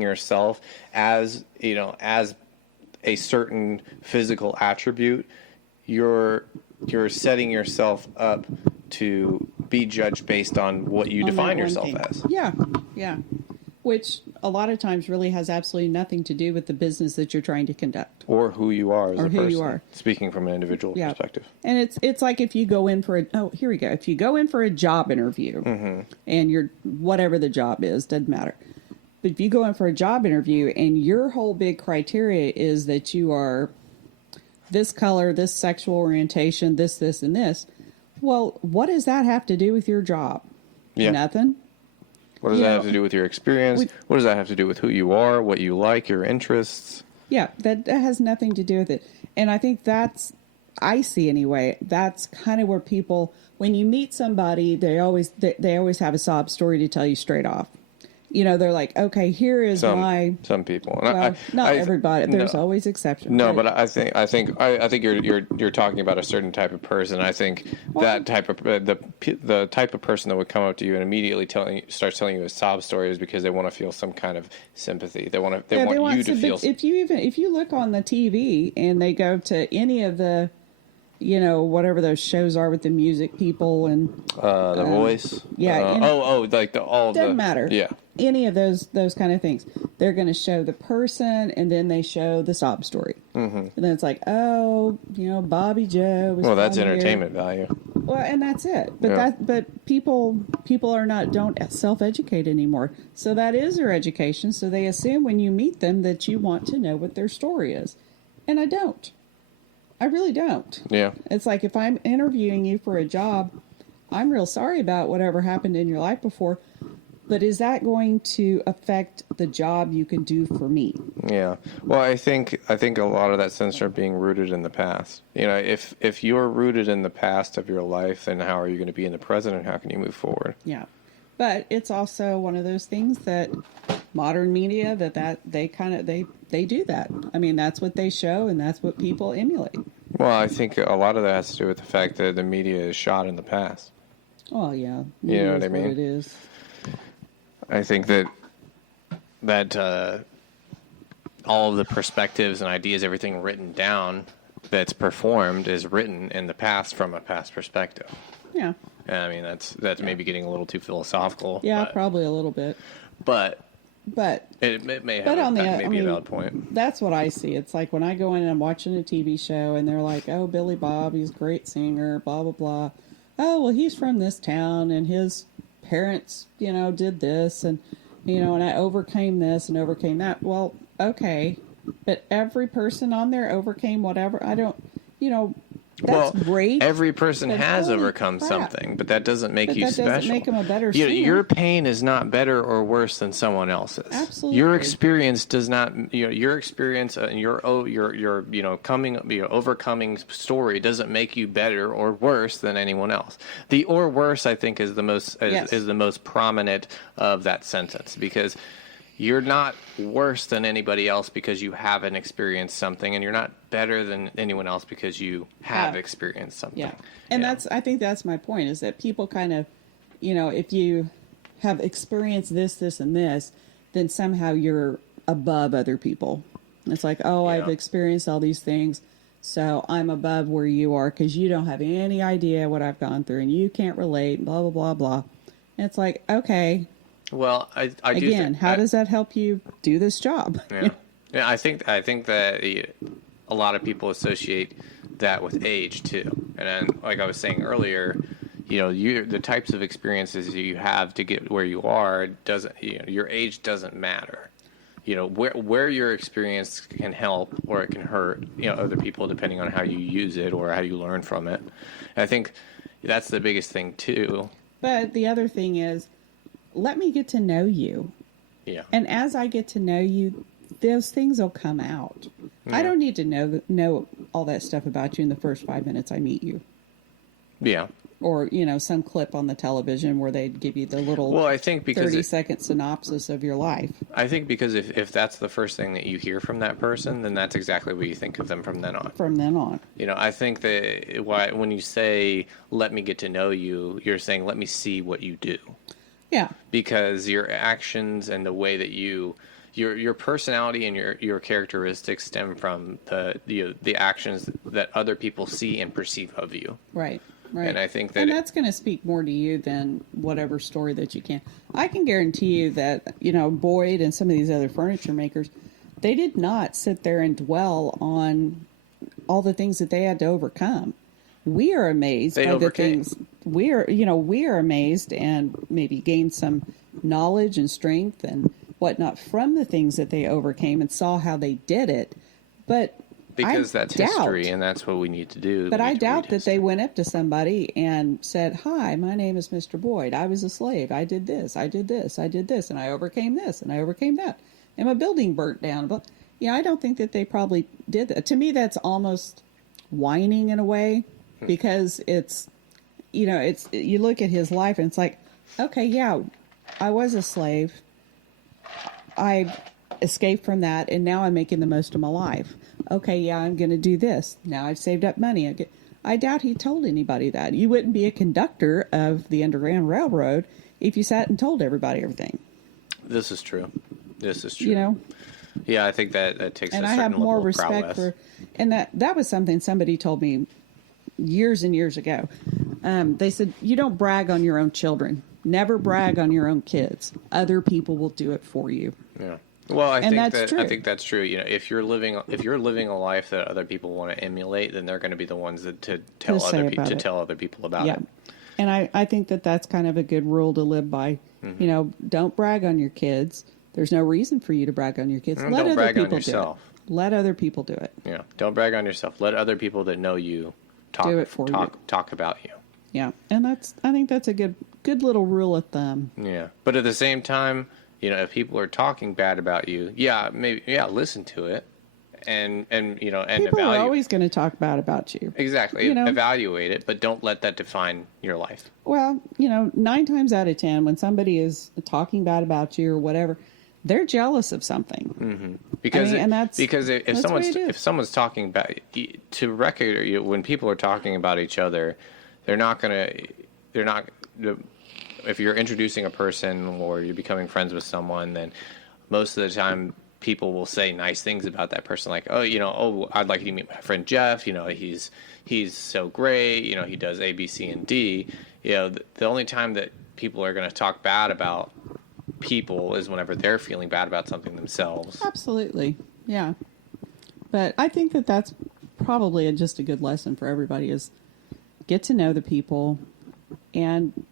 yourself as a certain physical attribute, you're setting yourself up to be judged based on what you define yourself as. Yeah. Which a lot of times really has absolutely nothing to do with the business that you're trying to conduct. Or who you are as a person. You are. Speaking from an individual perspective. And it's like if you go in for if you go in for a job interview, mm-hmm. and you're, whatever the job is, doesn't matter. But if you go in for a job interview and your whole big criteria is that you are this color, this sexual orientation, this, and this, well, what does that have to do with your job? Yeah. Nothing. What does that have to do with your experience? What does that have to do with who you are, what you like, your interests? Yeah, that has nothing to do with it. And I think I see anyway, that's kind of where people, when you meet somebody, they always have a sob story to tell you straight off. They're like, okay, here is some people. Well, not everybody. There's always exceptions. No, but I think you're talking about a certain type of person. I think that type of the type of person that would come up to you and immediately starts telling you a sob story is because they want to feel some kind of sympathy. They want you to feel. If you look on the TV and they go to any of the, whatever those shows are with the music people and The Voice. Yeah. Doesn't matter. Yeah. Any of those kind of things, they're going to show the person and then they show the sob story, mm-hmm. and then it's like, Bobby Joe was that's entertainment value. Well, and that's it. But but people don't self-educate anymore, so that is their education. So they assume when you meet them that you want to know what their story is, and I don't. I really don't. Yeah. It's like if I'm interviewing you for a job, I'm real sorry about whatever happened in your life before. But is that going to affect the job you can do for me? Yeah. Well, I think a lot of that stems from being rooted in the past. If you're rooted in the past of your life, then how are you going to be in the present and how can you move forward? Yeah. But it's also one of those things that modern media that they do that. I mean, that's what they show and that's what people emulate. Well, I think a lot of that has to do with the fact that the media is shot in the past. Oh, yeah. You know what I mean? It is. I think that all of the perspectives and ideas, everything written down that's performed is written in the past from a past perspective. Yeah. I mean, that's maybe getting a little too philosophical. Yeah, probably a little bit. But But it may have maybe a valid point. That's what I see. It's like when I go in and I'm watching a TV show and they're like, oh, Billy Bob, he's a great singer, blah, blah, blah. Oh, well, he's from this town and his parents, did this and, and I overcame this and overcame that. Well, okay. But every person on there overcame whatever. I don't, that's great. Every person has overcome something, but that doesn't make you special. That doesn't make them a better singer. Your pain is not better or worse than someone else's. Absolutely. Your experience does not. Your experience and your overcoming story doesn't make you better or worse than anyone else. The or worse, I think, is the most is the most prominent of that sentence, because you're not worse than anybody else because you haven't experienced something, and you're not better than anyone else because you have experienced something. Yeah. And I think that's my point, is that people kind of, if you have experienced this, this, and this, then somehow you're above other people. It's like, I've experienced all these things, so I'm above where you are because you don't have any idea what I've gone through and you can't relate, blah, blah, blah, blah. And it's like, okay. Well, I do. Again, how does that help you do this job? Yeah, yeah. I think that a lot of people associate that with age too, and then, like I was saying earlier, the types of experiences you have to get where you are doesn't. Your age doesn't matter. Where your experience can help or it can hurt other people depending on how you use it or how you learn from it. And I think that's the biggest thing too. But the other thing is, let me get to know you. Yeah. And as I get to know you, those things will come out. Yeah. I don't need to know all that stuff about you in the first 5 minutes I meet you. Yeah. Or, some clip on the television where they give you the little 30-second synopsis of your life. I think because if that's the first thing that you hear from that person, then that's exactly what you think of them from then on. From then on. I think that when you say, let me get to know you, you're saying, let me see what you do. Yeah. Because your actions and the way that your personality and your characteristics stem from the actions that other people see and perceive of you. Right. Right. And I think that... And that's going to speak more to you than whatever story that you can. I can guarantee you that, Boyd and some of these other furniture makers, they did not sit there and dwell on all the things that they had to overcome. We are amazed by the things... We are amazed and maybe gained some knowledge and strength and whatnot from the things that they overcame and saw how they did it. But because that's history and that's what we need to do. But I doubt that they went up to somebody and said, hi, my name is Mr. Boyd. I was a slave. I did this. I did this. I did this. And I overcame this. And I overcame that. And my building burnt down. But I don't think that they probably did that. To me, that's almost whining in a way, because it's, you look at his life and it's like, okay, yeah, I was a slave. I escaped from that, and now I'm making the most of my life. Okay, yeah, I'm going to do this. Now I've saved up money. I doubt he told anybody that. You wouldn't be a conductor of the Underground Railroad if you sat and told everybody everything. This is true. Yeah, I think that takes and a I certain have more level of respect prowess. for, and that was something somebody told me years and years ago. They said, you don't brag on your own children. Never brag on your own kids. Other people will do it for you. Yeah. Well, I think that's true. If you're living a life that other people want to emulate, then they're going to be the ones that to tell other people about it. And I think that that's kind of a good rule to live by. Mm-hmm. Don't brag on your kids. There's no reason for you to brag on your kids. Let other people do it. Let other people do it. Yeah. Don't brag on yourself. Let other people that know you talk about you. Yeah. And I think that's a good little rule of thumb. Yeah. But at the same time, if people are talking bad about you, listen to it, and people are always going to talk bad about you. Exactly. Evaluate it, but don't let that define your life. Well, 9 times out of 10, when somebody is talking bad about you or whatever, they're jealous of something. Mm-hmm. Because if someone's talking about to record, when people are talking about each other, they're not. If you're introducing a person or you're becoming friends with someone, then most of the time people will say nice things about that person, like, oh, I'd like you to meet my friend Jeff. He's so great. He does A, B, C, and D. The only time that people are going to talk bad about people is whenever they're feeling bad about something themselves. Absolutely, yeah. But I think that that's probably just a good lesson for everybody is get to know the people and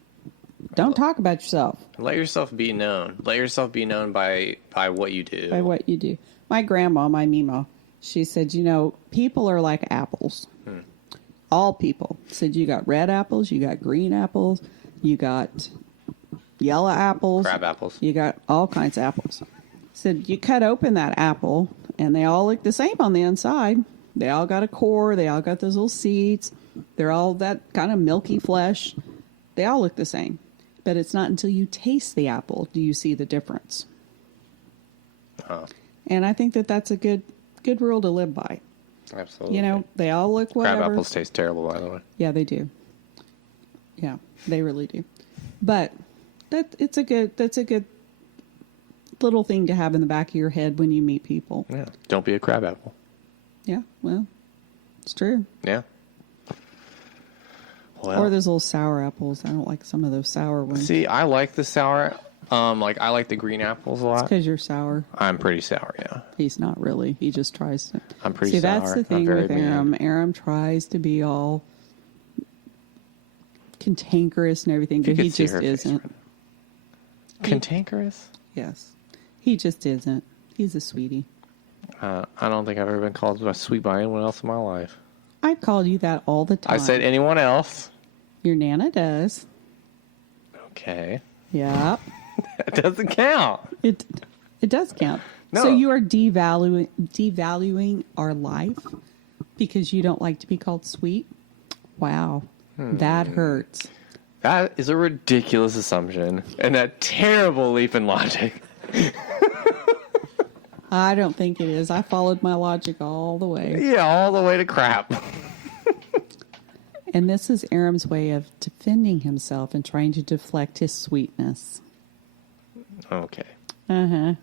don't talk about yourself. Let yourself be known. Let yourself be known by what you do. By what you do. My grandma, my Mima, she said, people are like apples. All people. Said you got red apples, you got green apples, you got yellow apples. Crab apples. You got all kinds of apples. Said you cut open that apple and they all look the same on the inside. They all got a core. They all got those little seeds. They're all that kind of milky flesh. They all look the same. But it's not until you taste the apple do you see the difference. And I think that that's a good rule to live by. Absolutely. They all look whatever. Crab apples taste terrible, by the way. Yeah, they do. Yeah, they really do. But that's a good little thing to have in the back of your head when you meet people. Yeah. Don't be a crab apple. Yeah, well, it's true. Yeah. Well, or those little sour apples. I don't like some of those sour ones. See, I like the sour. I like the green apples a lot. It's because you're sour. I'm pretty sour, yeah. He's not really. He just tries to. I'm pretty sour. See, that's the thing with Aram. mean. Aram tries to be all cantankerous and everything, but he just isn't. Cantankerous? Yes. He just isn't. He's a sweetie. I don't think I've ever been called a sweet by anyone else in my life. I've called you that all the time. I said anyone else. Your Nana does. Okay. Yeah. That doesn't count. It does count. No. So you are devaluing our life because you don't like to be called sweet? Wow. That hurts. That is a ridiculous assumption and a terrible leap in logic. I don't think it is. I followed my logic all the way. Yeah, all the way to crap. And this is Aram's way of defending himself and trying to deflect his sweetness. Okay. Uh-huh.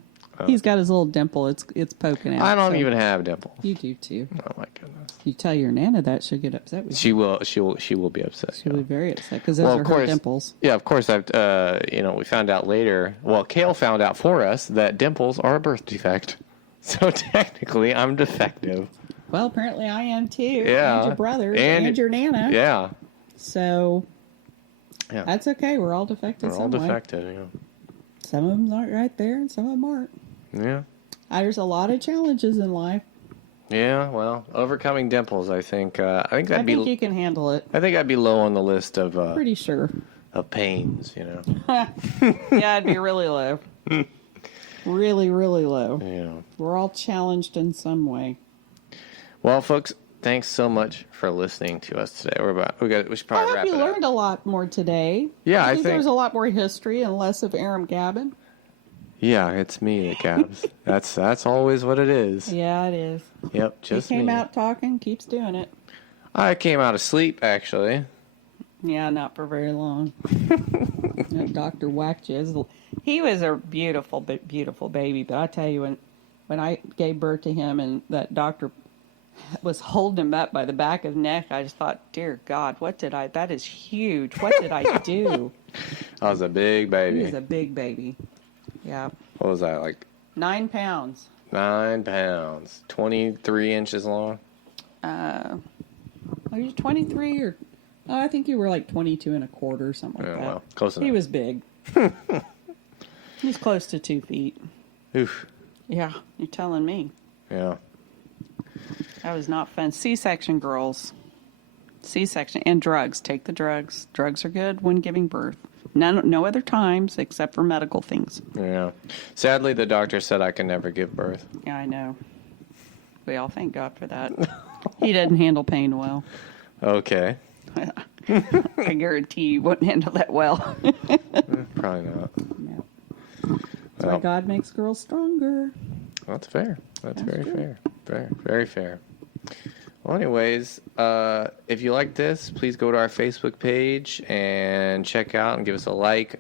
He's got his little dimple. It's poking out. I don't even have a dimple. You do too. Oh my goodness. You tell your Nana that, she'll get upset with you. She will be upset. She'll be very upset because those are her dimples. Yeah, of course. We found out later. Well, Kale found out for us that dimples are a birth defect. So technically, I'm defective. Well, apparently I am too. Yeah. And your brother and your Nana. Yeah. So yeah, that's okay. We're all defective. We're all defective. Yeah. Some of them aren't right there, and some of them aren't. Yeah. There's a lot of challenges in life. Yeah, well, overcoming dimples, I think I think you can handle it. I think I'd be low on the list of pretty sure of pains, Yeah, I'd be really low. Really, really low. Yeah. We're all challenged in some way. Well, folks, thanks so much for listening to us today. We should probably wrap it up. I hope you learned a lot more today. Yeah, I think there's a lot more history and less of Aram gabbing. Yeah, it's me that gabs. That's always what it is. Yeah, it is. Yep, just me. He came me. out talking, keeps doing it. I came out of sleep, actually. Yeah, not for very long. That doctor whacked you. He was a beautiful, beautiful baby. But I tell you, when I gave birth to him and that doctor was holding him up by the back of the neck, I just thought, dear God, that is huge. What did I do? I was a big baby. He was a big baby. Yeah. What was that, like? 9 pounds. 9 pounds. 23 inches long? Are you 23 or... I think you were like 22 and a quarter or something like that. Well, close enough. He was big. He's close to 2 feet. Oof. Yeah, you're telling me. Yeah. That was not fun. C-section, girls. C-section. And drugs. Take the drugs. Drugs are good when giving birth. No other times except for medical things. Yeah. Sadly, the doctor said I can never give birth. Yeah, I know. We all thank God for that. He doesn't handle pain well. Okay. I guarantee you wouldn't handle that well. Probably not. No. That's why God makes girls stronger. That's fair. That's very fair. Very fair. Well, anyways, if you like this, please go to our Facebook page and check out and give us a like.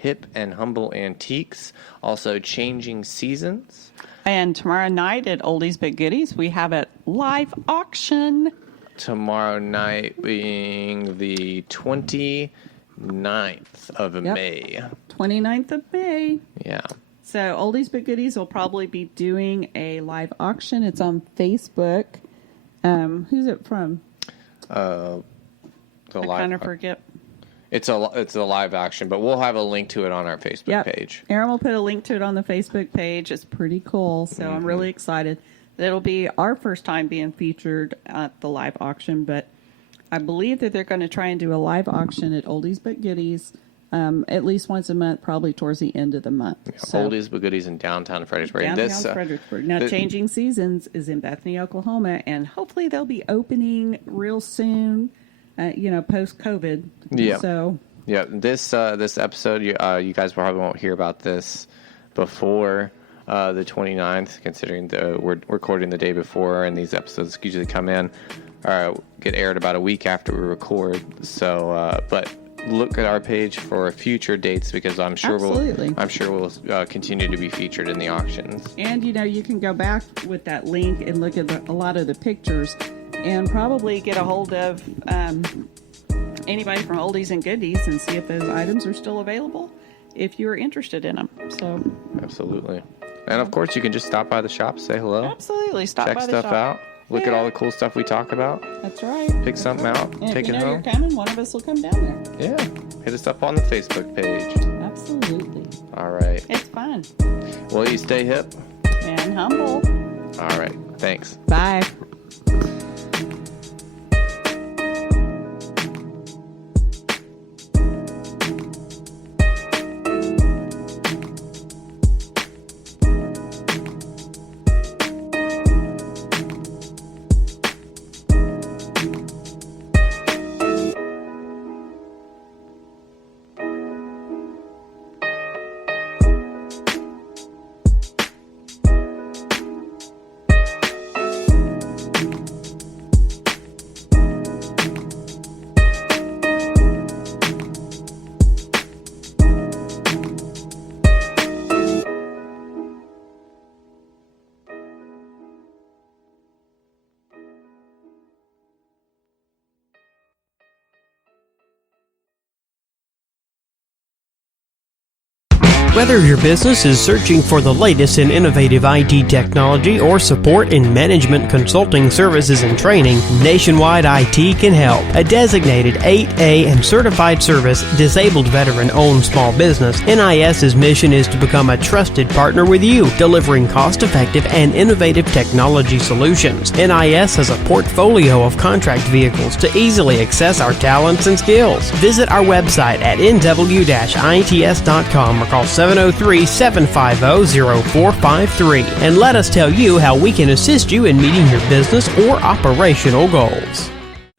Hip and Humble Antiques. Also, Changing Seasons. And tomorrow night at Oldies But Goodies, we have a live auction. Tomorrow night being the 29th of May. 29th of May. Yeah. So Oldies But Goodies will probably be doing a live auction. It's on Facebook. Who's it from? I kind of forget. It's a live action, but we'll have a link to it on our Facebook page. Aaron will put a link to it on the Facebook page. It's pretty cool, so I'm really excited. It'll be our first time being featured at the live auction, but I believe that they're going to try and do a live auction at Oldies But Goodies at least once a month, probably towards the end of the month. Yeah, so, Oldies But Goodies in downtown Fredericksburg. Fredericksburg. Now, Changing Seasons is in Bethany, Oklahoma, and hopefully they'll be opening real soon. Post-COVID. Yeah. So. Yeah. This episode, you guys probably won't hear about this before the 29th, considering we're recording the day before, and these episodes usually come in get aired about a week after we record. So, but look at our page for future dates, because I'm sure we'll continue to be featured in the auctions. And you can go back with that link and look at a lot of the pictures. And probably get a hold of anybody from Oldies and Goodies and see if those items are still available if you're interested in them. So absolutely. And of course, you can just stop by the shop, say hello. Absolutely. Check by the shop. Check stuff out. Look at all the cool stuff we talk about. That's right. Pick something out. And take it home. If you're coming, one of us will come down there. Yeah. Hit us up on the Facebook page. Absolutely. All right. It's fun. Well, you stay hip. And humble. All right. Thanks. Bye. Whether your business is searching for the latest in innovative IT technology or support in management consulting services and training, Nationwide IT can help. A designated 8A and certified service, disabled veteran-owned small business, NIS's mission is to become a trusted partner with you, delivering cost-effective and innovative technology solutions. NIS has a portfolio of contract vehicles to easily access our talents and skills. Visit our website at nw-its.com or call 703-750-0453 and let us tell you how we can assist you in meeting your business or operational goals.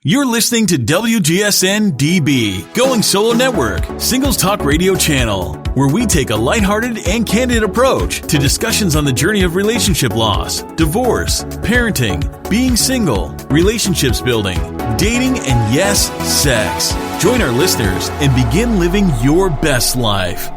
You're listening to WGSN-DB, Going Solo Network, Singles Talk Radio Channel, where we take a lighthearted and candid approach to discussions on the journey of relationship loss, divorce, parenting, being single, relationships building, dating, and yes, sex. Join our listeners and begin living your best life.